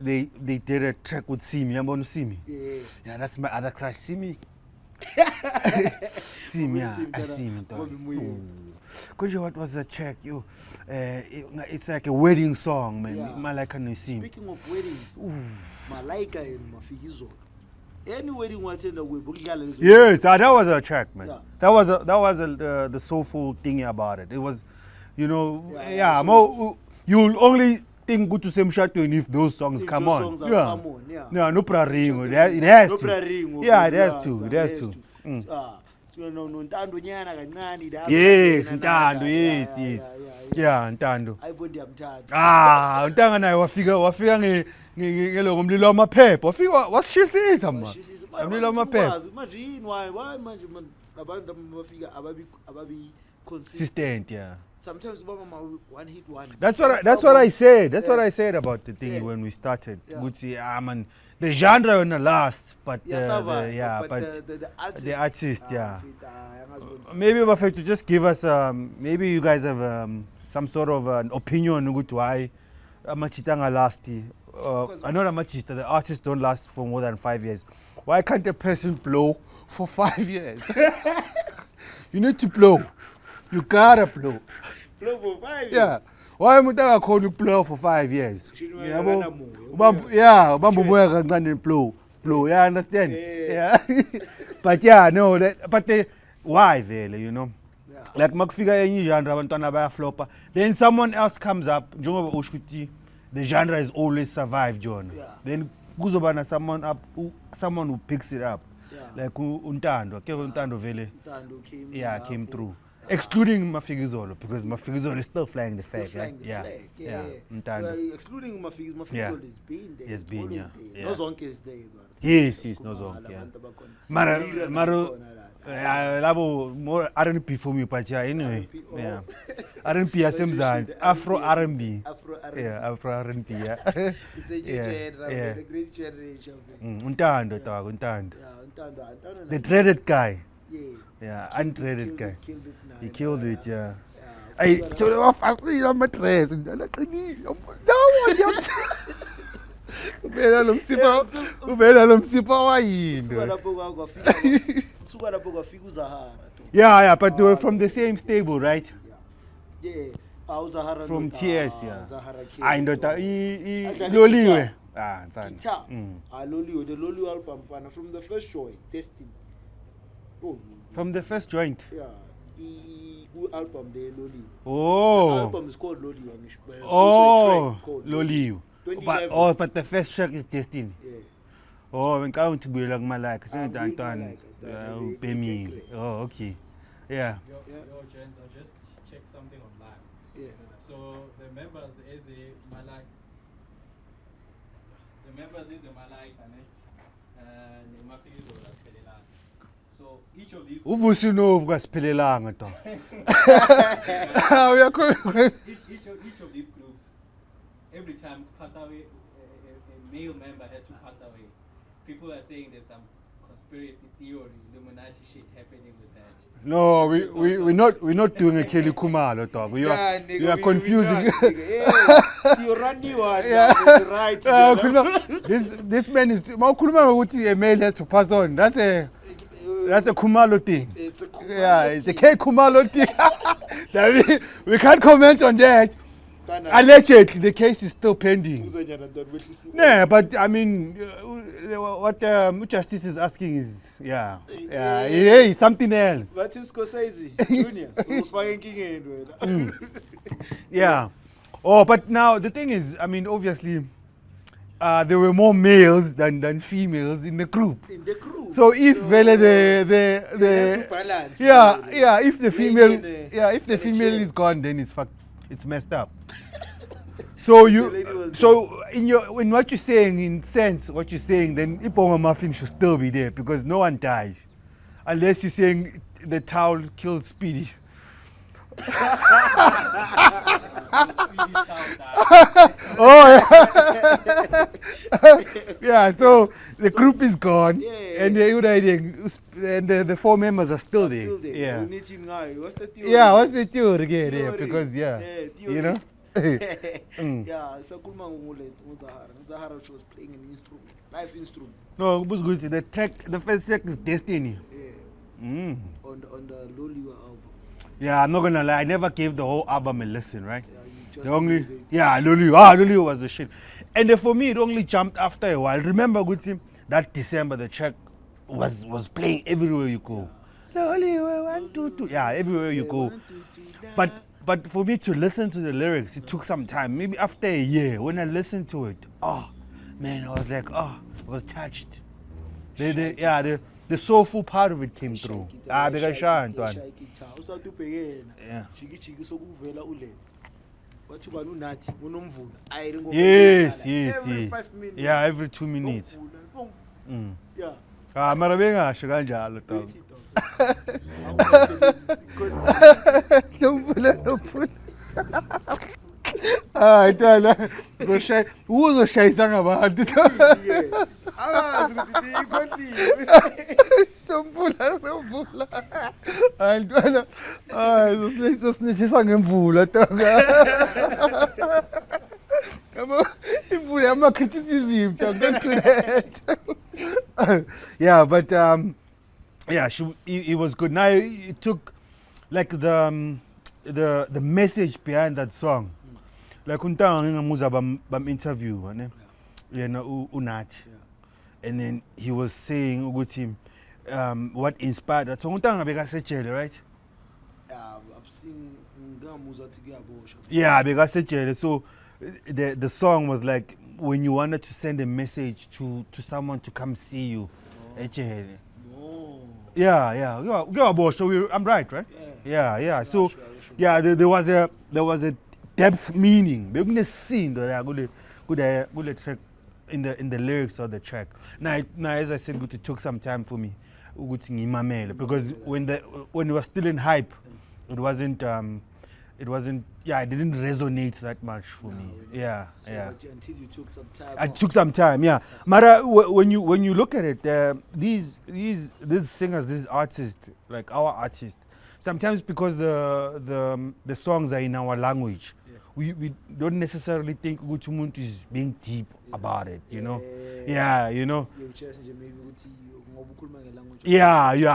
did a track with Simi. You want to see me? Yeah, that's my other crush. Simi. Simi, yeah, I see me. Because what was the track? It's like a wedding song, man. Yeah. Malaika no Simi. Speaking of weddings, Malaika and Mafigizo. Any wedding wanted a way. Yes, that was a track, man. Yeah. That was the soulful thing about it. It was, you'll only think good to same shot if those songs come on. No, no praringo. It has to. Yeah, it has to. It has to. Yes, Ntando. Yes. Yeah, Ntando. Ntanga naye wafika ngelo ngomlilo wamaphepha. Wafika wasishisa ma. Umlilo wamaphepha. Imagine why manje abantu abafika ababi consistent, yeah. Sometimes one hit one. That's what I said. That's what I said about the thing when we started. Yeah. Man, the genre on the last, but the artist, yeah. Maybe Buffett to just give us maybe you guys have some sort of an opinion on why Machitanga last. I know that Machita, the artists don't last for more than 5 years. Why can't a person blow for 5 years? You need to blow. You gotta blow. Blow for 5 years? Yeah. Why would I call you blow for 5 years? Yeah, blow. You understand? Yeah. But yeah, no, why really, you know? Yeah. Like makufika enye genre abantwana bayaflopa. Then someone else comes up, njengoba ushuthi the genre is always survived, John. Yeah. Then kuzobana someone who picks it up. Yeah. Like Untando, Untando vele. Untando came through. Excluding Mafigizolo, because Mafigizolo is still flying the flag. Yeah. Untando. Excluding Mafigizolo has been there. Has been, yeah. No Zonke is there. Yes, no Zonke, yeah. Maro, labo more R&B for me, but yeah, anyway. Yeah. R&B asemzansi, Afro R&B. Yeah, Afro R&B, yeah. It's a new genre, a great generation. Untando, dog, Untando. Yeah, Untando. The dreaded guy. Yeah, undreaded guy. He killed it, yeah. I told him off, I see on my dress. No one, Yeah, but they were from the same stable, right? Yeah. Zahara from Ndoda, TS, yeah. Zahara K. I know that Adlala Loliwe. guitar. Guitar. Lolio, the Lolio album, from the first show, Destiny. Oh, From the first joint. yeah. Album, the Lolio. Oh. The album is called Lolio. Oh, Loliwe. 2011. But the first track is Destiny. Yeah. Oh, when count to be like Malak, I'm Saint really Antoine. Malak, Pemi. Oh, okay. Yeah. Yo, gents, I just checked something online. Yeah. So the members is a Malak. The members is a Malak and Mafizo Pelelanga. So each of these Uvusino ukasiphelelanga to. each of these groups, every time pass away, a male member has to pass away. People are saying there's some conspiracy theory, Illuminati shit happening with that. No, we're not doing a Kelly Kumalo talk. We are confusing. You run you are right. This man is a male has to pass on. That's a Kumalo thing. It's a Yeah, it's a K Kumalo thing. We can't comment on that. Allegedly, the case is still pending. Yeah, but I mean, what Justice is asking is, yeah, something else. What is Scorsese? Junior. Who's fighting Yeah. Oh, but now the thing is, I mean, obviously, there were more males than females in the group. in the crew? So if Vele they have to balance. if the female in the female chair. is gone, then it's fucked. It's messed up. So in what you're saying, in sense, what you're saying, then Iponga Muffin should still be there because no one died, unless you're saying the towel killed Speedy. Oh yeah. So the group is gone, and the 4 members are still there. Yeah. What's the theory? Yeah, what's the theory again? Yeah, Theory. because you know. Yeah, so Zahara she was playing an instrument, live instrument. No, it was good. The first track is Destiny. Yeah. On the Loliwe album. Yeah, I'm not gonna lie. I never gave the whole album a listen, right? Yeah, you just The only did it. Loliwe was the shit. And then for me, it only jumped after a while. Remember, good team, that December the track was playing everywhere you go. Loliwe 1 2 3. Yeah, everywhere you go. 1, 2, 3, But for me to listen to the lyrics, it took some time. Maybe after a year, when I listened to it, oh man, I was like, I was touched. The soulful part of it came through. Because yeah. Yes. Every 5 minutes. Yeah, every 2 minutes. Yeah. Marabenga kanjalo to. Don't put. Ntwana uzoshayisa ngabantu. Sombula. Ntwana sosinethisa ngemvula tonga. Imvula yama criticism tonga to that. Yeah, but yeah, it was good. Now it took like the message behind that song. Like untanga ngingamuza bam interview, ne? Yena uNathi. And then he was saying ukuthi what inspired that song. Untanga bekasejele, right? I've seen Ngamuza Tigiabosha. Yeah, bekasejele. So the song was like when you wanted to send a message to someone to come see you. Ejele. No. Yeah. I'm right? Yeah. So, yeah, there was a depth meaning. We're scene that good track in the lyrics of the track. Now as I said, it took some time for me, because when it was still in hype, it wasn't. Yeah, it didn't resonate that much for me. Yeah. Until you took some time. I took some time, yeah. Mara, when you look at it, these singers, these artists, like our artists, sometimes because the songs are in our language, we don't necessarily think Ugutumuntu is being deep about it, you know. Yeah, you know. Yeah, you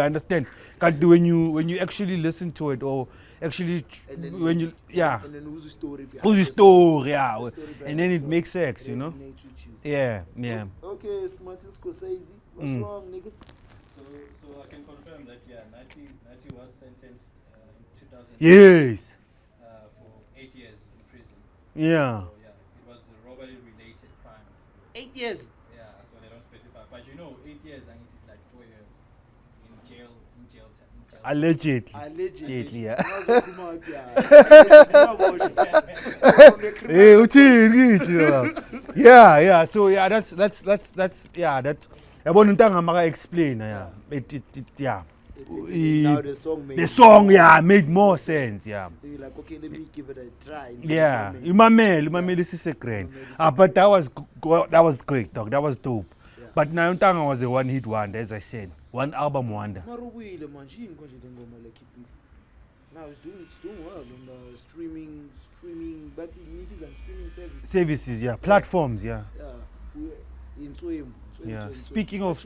understand. But when you actually listen to it or actually And then when you And then who's the story behind who's the the story, yeah, The story behind and then the it song makes sense, you know. resonates with you. Yeah. Okay, it's Martin Scorsese. What's Mm. wrong, nigga? So I can confirm that Nati was sentenced in 2000 Yes. for 8 years in prison. Yeah. So yeah, it was a robbery related crime. 8 years. Yeah, so they don't specify. But 8 years and it is like 4 years in jail. Allegedly. Allegedly. Yeah. Wazokhuluma kuphi ya? Hey, uthini kithi? Yeah. So yeah, that's yeah, that's yabona untanga maka explain, yeah. It yeah. Now the song made The song, yeah, made more sense, yeah. So you're like, okay, let me give it a try. Yeah, Imamel is a grand. But that was great, dog. That was dope. Yeah. But now Ntanga was a one-hit wonder, as I said, one album wonder. Marubile manje yini konje le ngoma le keep it. Now it's doing well on the streaming but it needs a streaming service. Services, yeah, platforms, yeah. In Swim. Yeah. Speaking of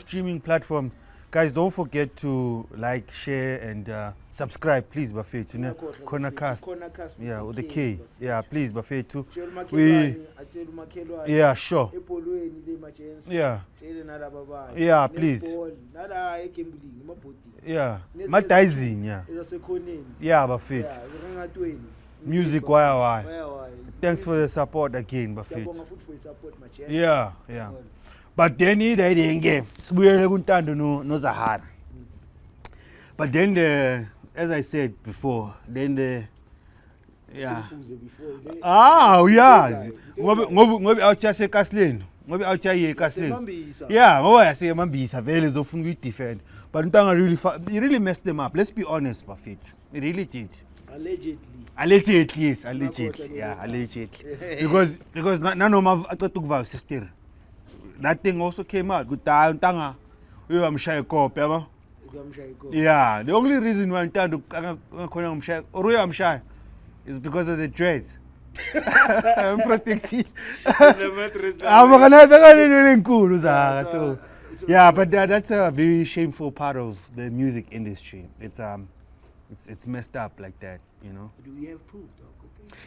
streaming platforms, guys, don't forget to like, share, and subscribe, please, Buffet. Cornercast. Yeah, with the K. Yeah, please, Buffet too. Yeah, sure. Yeah. Yeah, please. Yeah. Matizing, yeah. Yeah, Buffet. Music, why? Thanks for the support again, Buffet. Yeah. But then game. No Zahara. But then as I said before, then yeah. Yeah. Ngobi awutsha seKasleni. Ngobi awutsha ye eKasleni. Yeah, ngoba yase Mambisa vele zofuna ukuyidefend. But Ntanga he really messed them up. Let's be honest, Buffet. He really did. Allegedly, yes, allegedly. Yeah, allegedly. because nanoma aceda ukuva sister. That thing also came out. Kutaya Ntanga uyamshaya kope, yabo. Yeah, the only reason why Ntando ngakhona ngumshaya or uyamshaya is because of the dreads. I'm protecting. So yeah, but that's a very shameful part of the music industry. It's messed up like that, you know. Do we have proof, dog?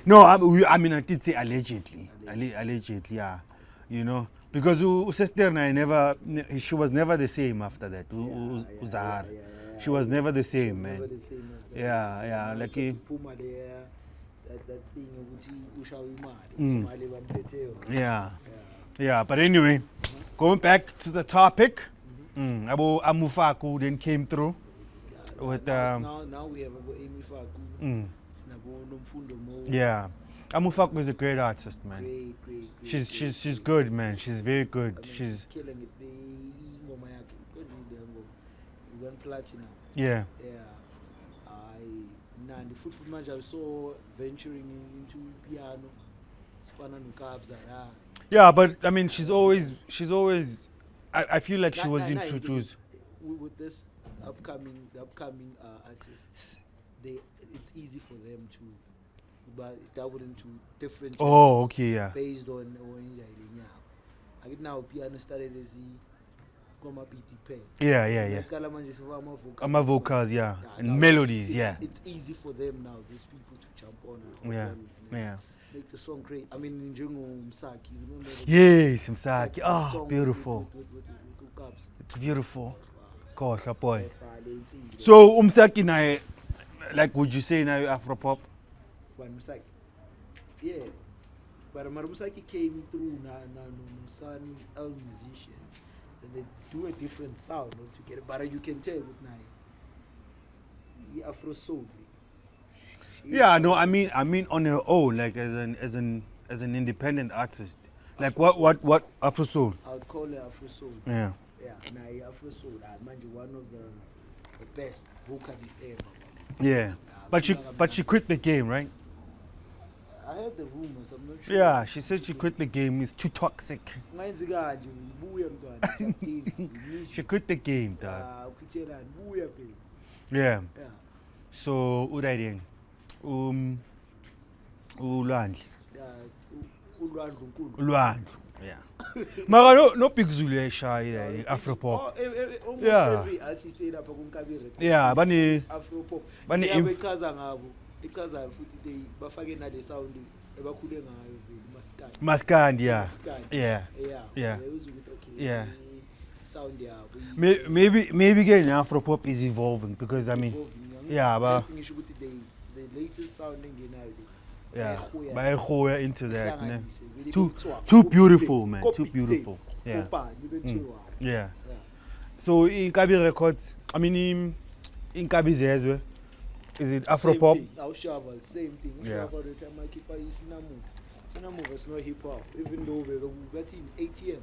No, I mean I did say allegedly. Allegedly, yeah. You know, because she was never the same after that. Zahara. She was never the same, man. Yeah, like that thing yeah, but anyway, going back to the topic, Abu Amufaku then came through with now we have Amy Faku. Yeah, Amufaku is a great artist, man. Great. She's good, man. She's very good. She's killing it. We went platinum. Yeah. The foot manager I saw venturing into piano, Spana Nukabs. Yeah, but I mean, she's always. I feel like she was introduced with this upcoming artists. It's easy for them to, but that wouldn't to different. Oh, okay, yeah. Based on I get now piano started as Yeah. I'm a vocals, yeah, and melodies, yeah. It's easy for them now, these people, to jump on and yeah. make the song great. I mean, Msaki, remember? Yes, Msaki. Oh, beautiful. With it's beautiful. Gosh, boy. So, Msaki, now, like, would you say now Afropop? Msaki, yeah. But Msaki came through now, son, all musicians. They do a different sound altogether, but you can tell with Afro soul. Yeah, no, I mean on her own, like as an independent artist, like Afro what Afro soul. I would call her Afro soul. Yeah. Yeah, Afro soul. I mind you, one of the best vocalists ever. Yeah, but she quit the game, right? I heard the rumors. I'm not sure. Yeah, she said she quit the game. It's too toxic. She quit the game, dog. Yeah. So, Udayeng. Ulwandle. Ulwandle. Ulwandle. Yeah. Mara no Big Zulu uyayishaya Afropop. Almost Yeah. every artist lapha kuNkabi Records. Yeah, bani Afropop. Bane Ichaza ngabo. Ichaza futhi they bafake na le sound ebakhule ngayo vele Maskandi, yeah. Maskandi. Yeah. Yeah. Yeah. Uyezwa ukuthi okay. Yeah. Sound yabo. Maybe again Afropop is evolving because I mean, yeah, but ngisho ukuthi the latest sound engenayo. yeah, bayahoya into that. Ne? Bahlanganise, It's vele too kuthiwa, beautiful, man. copy Too tape, beautiful. Yeah. kopani, bethiwa. Yeah. Yeah. So Inkabi Records, I mean Inkabi Zezwe, is it Afropop? Same thing. Awushava, same thing. Yeah. About the time I keep Sinamu is not hip hop, even though we got in ATM,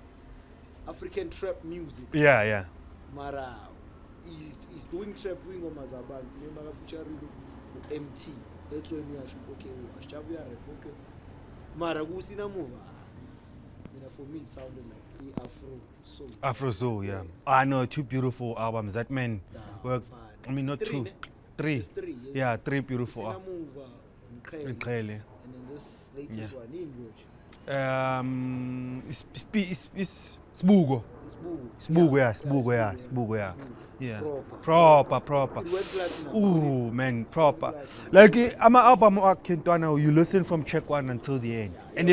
African trap music. Yeah. Mara, he's doing trap wing on Mazaban. Remember featuring MT. That's when we are okay. We are okay. Mara, go Sinamu. For me, it sounded like the Afro Soul, yeah. I know, two beautiful albums. That man work. I mean, not two, three. It's three. Yeah, three beautiful albums. And then this latest one, English. It's Sbugo. Sbugo, yeah. Yeah. Proper. It went platinum. Ooh, man, proper. Like, I'm an album, you listen from check one until the end. And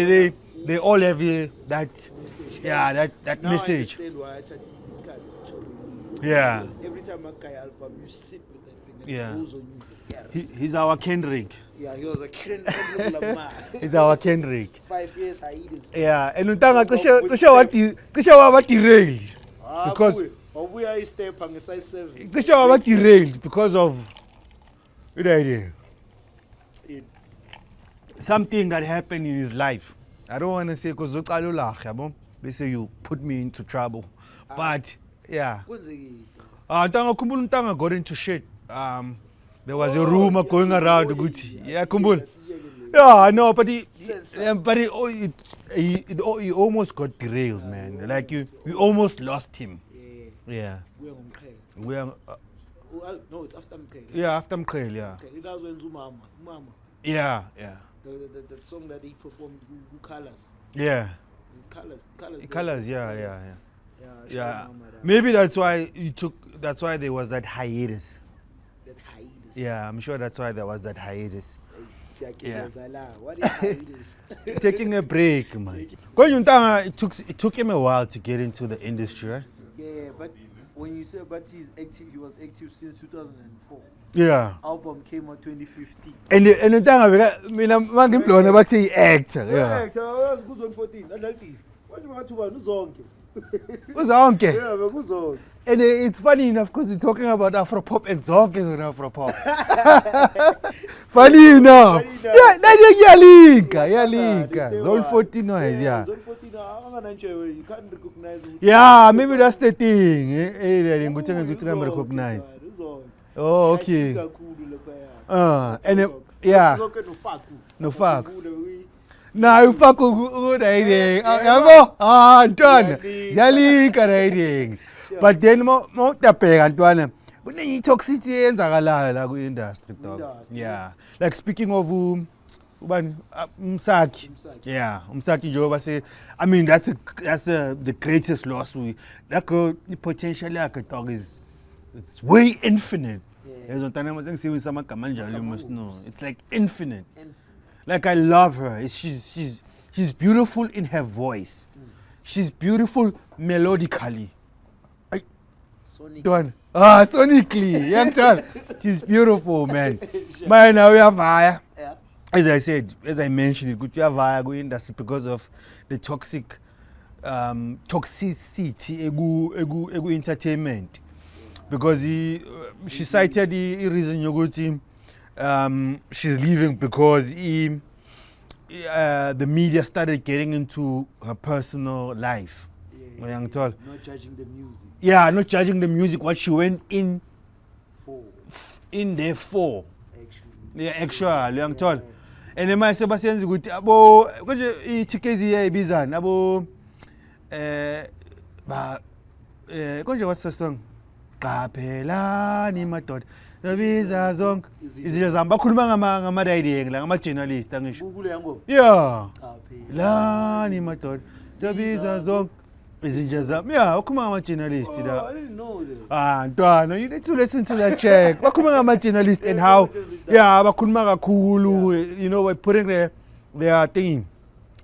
they all have that, Message. that Now message. I understand why I thought this guy to release. Yeah. Because every time I buy album, you sit with that thing and Yeah. it goes on you. Yeah, He's our Kendrick. he was a Kendrick Lamar. He's our Kendrick. 5 years hiatus. Yeah, and untanga cishe waba derailed because we are step on the size 7. cishe waba derailed because of the idea something that happened in his life. I don't want to say because they say you put me into trouble, but yeah. Untanga got into shit. There was a rumor going around. Yeah, Kumbul. Yeah, I know, but he almost got derailed, man. Like we almost lost him. Yeah. We are. No, it's after Mkele. Yeah, after Mkele, yeah. It was when Mama. Yeah. The song that he performed, Colors. Yeah. Colors. Yeah. Maybe that's why that's why there was that hiatus. Yeah, I'm sure that's why there was that hiatus. Yeah. What is hiatus? Taking a break, man. Because it took him a while to get into the industry, right? Yeah, but when you say but he's active, he was active since 2004. Yeah. Album came out 2015. And mina mangimlona bathi actor. Yeah. Actor, was 2014. Adult is. What you want to do zonke? Uzonke. Yeah, bekuzonke. And it's funny enough because we're talking about Afropop and Zonke is on Afropop. Funny enough. Yeah, iyalika. Zone 14 noise, yeah. Zone 14, you can't recognize it. Yeah, maybe that's the thing. I'm recognize. Oh, okay. And yeah. No fuck. Na ufaka udayiding. Yabo? Ntwana. Ziyalika dayidings. But then mo tabheka ntwana. Kuningi toxicity eyenzakalayo la ku industry dog. Yeah. Like speaking of ubani Msaki. Yeah, Msaki njengoba say I mean that's the greatest loss that girl the potential yakhe dog is it's way infinite. Ezontana masengisiwisa amagama njalo you must know. It's like infinite. Like I love her. She's beautiful in her voice. She's beautiful melodically. Sonically. Yeah, she's beautiful, man. Man, now we have fire. As I said, as I mentioned, it we have fire go industry because of the toxicity egu entertainment. Because she cited the reason you go to she's leaving because the media started getting into her personal life. Not judging the music. Yeah, not judging the music, what she went in there for. Actually, young told. And then I said, abo, itikezi ya ibizana, abo, what's the song? Kapelani madoda. Nabiza zonke izinto zami bakhuluma ngama-writing la ngama-journalist angisho. Google yango. Yeah. Lani madoda. Zabiza zonke izinja zami. Yeah, wakhuluma ngama-journalist Oh, la. I didn't know this. Ntwana, you need to listen to that check. Bakhuluma ngama-journalist and how, yeah, bakhuluma kakhulu, you know, by putting their thing,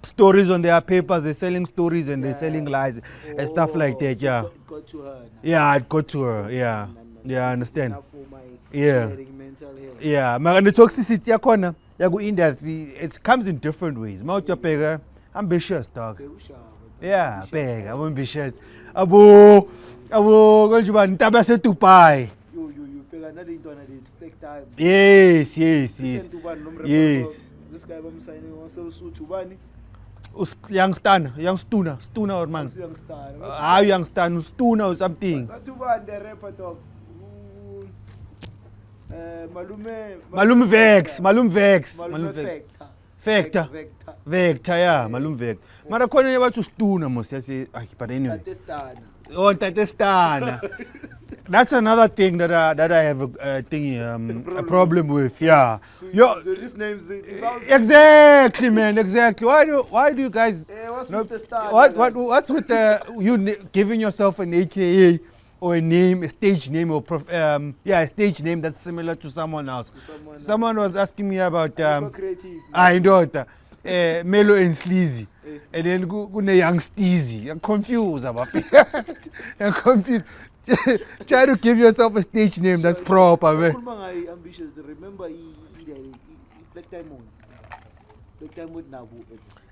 stories on their papers, they're selling stories and they're selling lies and stuff like that, So yeah. it got to her. Now. Yeah, it got to her, yeah. Yeah, I understand. Enough for my Yeah. mental health. Yeah, mara ne-toxicity yakhona yaku-industry, it comes in different ways. Mawutyabheka, ambitious dog. Okay, ushaba. Yeah, bheka, I'm ambitious. Abo, konje ubani, intaba yaseDubai. You bheka nale ntwana lethi black time. Yes. Recent ubani nomreport Yes. this guy bamsayine waseLesotho ubani? Stuna or man. Youngstar. How youngster, Stuna or something. That ubani the rapper dog. Malume Vex. Malume Vector. Vector, yeah, Malum Vector. Mara khona yabathi Stuna mos yase, but anyway. Tatestana. Oh, Tatestana. That's another thing that I have a problem with. Yeah. These names it sounds Exactly, man. Exactly. Why do you guys? what's No, with the star? what's with giving yourself an AKA or a name, a stage name or a stage name that's similar to someone else? Someone was asking me about creative. I know that. Melo and Sleazy. And then go Young Steezy. I'm confused about it. I'm confused. Try to give yourself a stage name that's proper, man. Kulma ambitious. Remember Black Diamond. Black Diamond Nabu.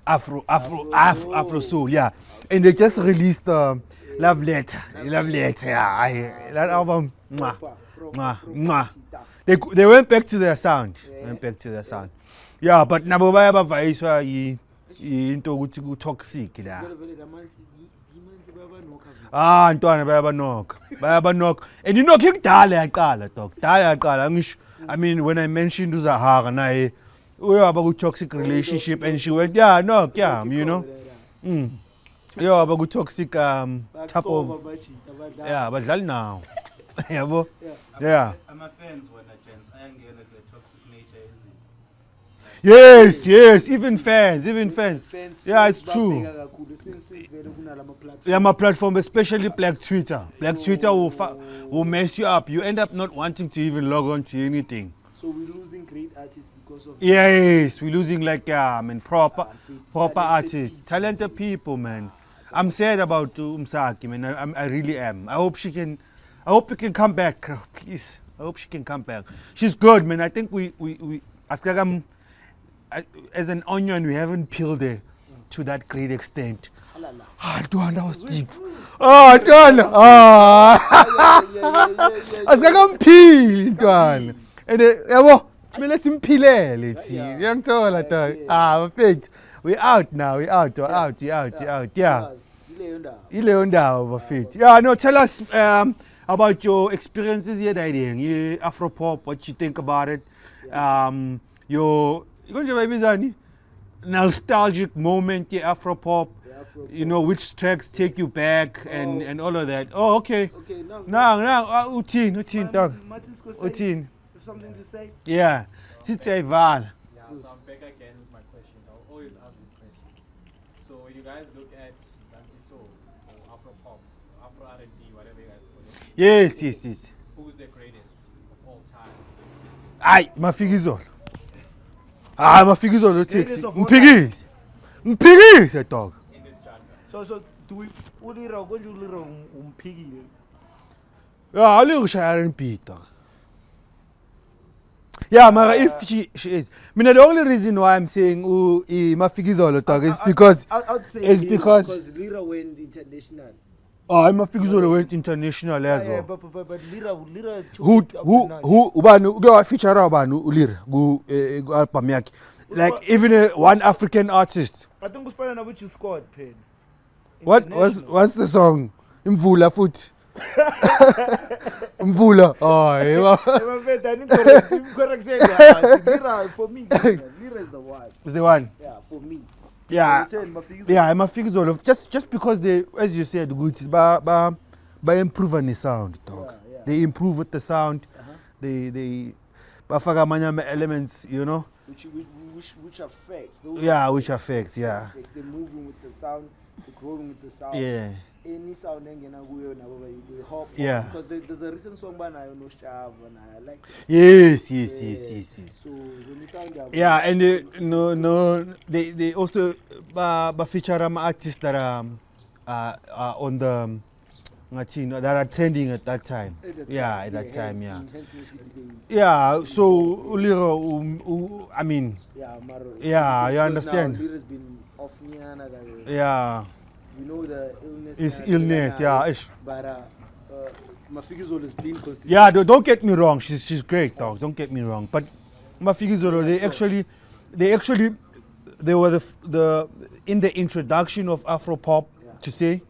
Afro Soul, yeah. And they just released Love Letter. Yeah. That album. Mwah. They went back to their sound. Yeah, but nabo bayabavaiswa into ukuthi ku toxic la. Ntwana bayabanoka. And you know kudala yaqala dog. Dala yaqala ngisho. I mean when I mentioned uZahara naye uyaba ku toxic relationship and she went you know. Uyaba ku toxic type of badlali now. Yabo. Yeah. I'm a fans when a chance I am getting the toxic nature is Yes, even fans. Yeah, it's true. Yeah, my platform, especially Black Twitter. Black Twitter will mess you up. You end up not wanting to even log on to anything. So we're losing great artists because of Yes, we're losing proper artists, talented people, man. I'm sad about Umsaki, man. I really am. I hope you can come back, please. I hope she can come back. She's good, man. I think we as an onion, we haven't peeled her to that great extent. That was deep. Askakamphili ntwana. And yabo, kumele simphilele thi. Uyangithola dog. Perfect. We out now. We out. Yeah. Ileyo ndawo bafethu. Yeah, no, tell us about your experiences here dating. Afropop, what you think about it. Your nostalgic moment, Afropop. You know, which tracks take you back and all of that. Oh, okay. Okay, Now, uthini dog. Uthini. Something to say? Yeah. Sithi ayivala. Yeah, so I'm back again with my questions. I'll always ask these questions. So when you guys look at Zanzi Soul or Afropop, Afro R&B, whatever you guys call it. Yes. Who's the greatest of all time? Aye, Mafikizolo. Mafikizolo takes it. Mphikise dog. In this genre. So do we ulira umphikile? Yeah, I'll leave R&B dog. Yeah, Mara, if she is. I mean, the only reason why I'm saying Mafikizolo dog is because because Lira went international. Mafikizolo went international as well. But Lira Who ubani uke feature ubani ulira ku album yakhe. Like even one African artist. I think uspana na which you scored pen. What's the song? Mvula futhi. Mvula. Oh, correct. Lira for me. Lira is the one. It's the one. Yeah, for me. Yeah. Mafikizolo just because they, as you said, good by improving the sound, dog. Yeah. They improve with the sound. They bafaka manye elements, you know. Which affects. Which affects. Yeah. They're moving with the sound. growing with the sound. Yeah. Any sound engena kuyo nabo they hop. Yeah. Because there's a recent song by Nayo No Shava and I like it. Yes. So when you sound Yeah, and they also feature artists that are on the that are trending at that time. At that time. Yeah, so Uliro, I mean, yeah, you understand. Lira's been off Niana. Yeah. You know the illness. It's illness, yeah. But Mafigizolo has been consistent. Yeah, don't get me wrong. She's great, dog. Don't get me wrong. But Mafigizolo, they were the in the introduction of Afropop to say,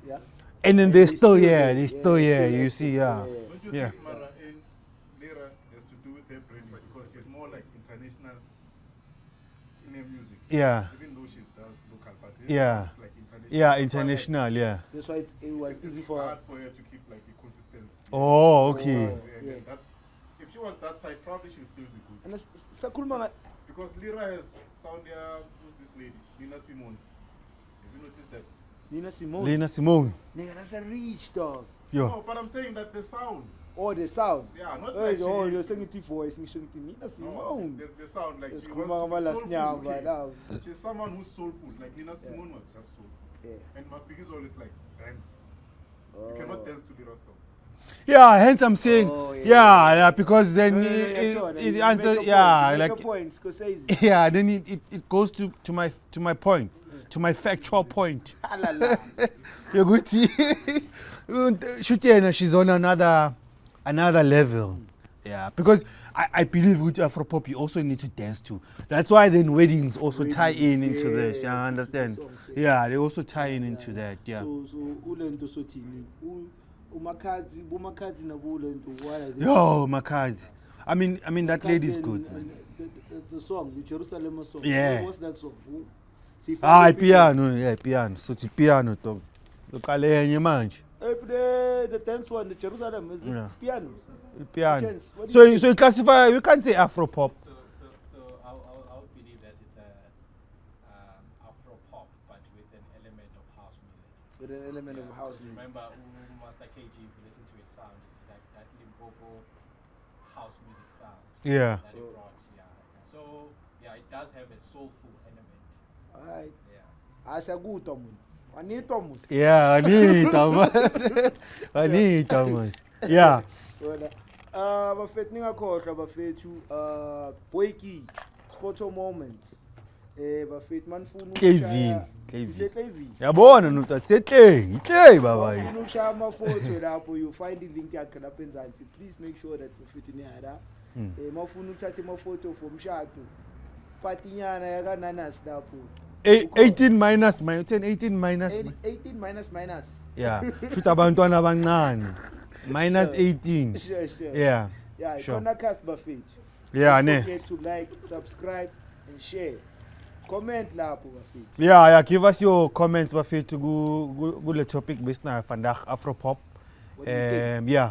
and then they're still here. They're still here. You see, yeah. Don't you think Mara and Lira has to do with her branding because she's more like international in her music. Yeah. Even though she does local, but Yeah. it's like international. Yeah, international. Yeah. That's why it was easy It's for her. hard for her to keep like a consistent. Oh, okay. And then that, if she was that side, probably she'll still be good. And Sakulma, Because Lira has Soundia, who's this lady? Nina Simone. Have you noticed that? Nina Simone. Lena Simone. Nigga, that's a reach, dog. Yo. No, but I'm saying that the sound. Oh, the sound. Yeah, not Oh, like oh, she you're is. singing voice, you're singing Nina No, Simone. the sound like It's she Kumama wants to Las be soulful. Nyamba, Okay. now. She's someone who's soulful. Like Nina Simone was just soulful. Yeah. And Mafik is always like dance. You cannot dance to Lira's song. Yeah, hence I'm saying, Oh, yeah. yeah, because then No, it you answers, make a yeah, point, you make like, a point, Scorsese. yeah, then it goes to my point, to my factual point. Ah, la, la. You're good. Shutiena, she's on another level. Yeah, because I believe with Afropop you also need to dance too. That's why then weddings also tie in into this. Yeah, I understand. Yeah, they also tie in into that. Yeah. So ulento sotini umakadzi nabo ulento why are they- Yo, Makadzi. I mean that lady's and- good, and man. the song, the Jerusalem song. Yeah. What's that song? Piano, yeah, piano. So the piano to lokalenye manje. The dance one, the Jerusalem, is it Yeah. piano? Piano. Chance, what do So you you classify, we can't say Afropop. So I would believe that it's a Afro pop, but with an element of house music. With an element of house music. Remember, Master KG, if you listen to his sound, it's like that Limpopo house music sound Yeah. that he brought. Yeah. So yeah, it does have a soulful element. Alright. Yeah. Asaguto mun. Anito mun. Yeah, I need Thomas. Yeah. Bafethu ningakhohlwa bafethu Boyki photo moments. Bafethu manifuna Clayville. Clayville. Yabona nuta setle, baba. Ufuna ukushaya amafotho lapho you find ilink yakhe lapha enzansi. Please make sure that bafethu niyada. Mawufuna ukuthatha amafotho for umshado. Patinyana yaka nanas lapho. 18 minus my 18 minus. 18 minus. Yeah. Shoot abantwana abancane. Minus 18. Sure. Yeah. Yeah, Sure. Corner Cast Bafethu. Yeah, Don't ne. forget to like, subscribe, and share. Comment lapho bafethu. Yeah, give us your comments bafethu ku le topic besina vandag Afropop. What do you think? Yeah.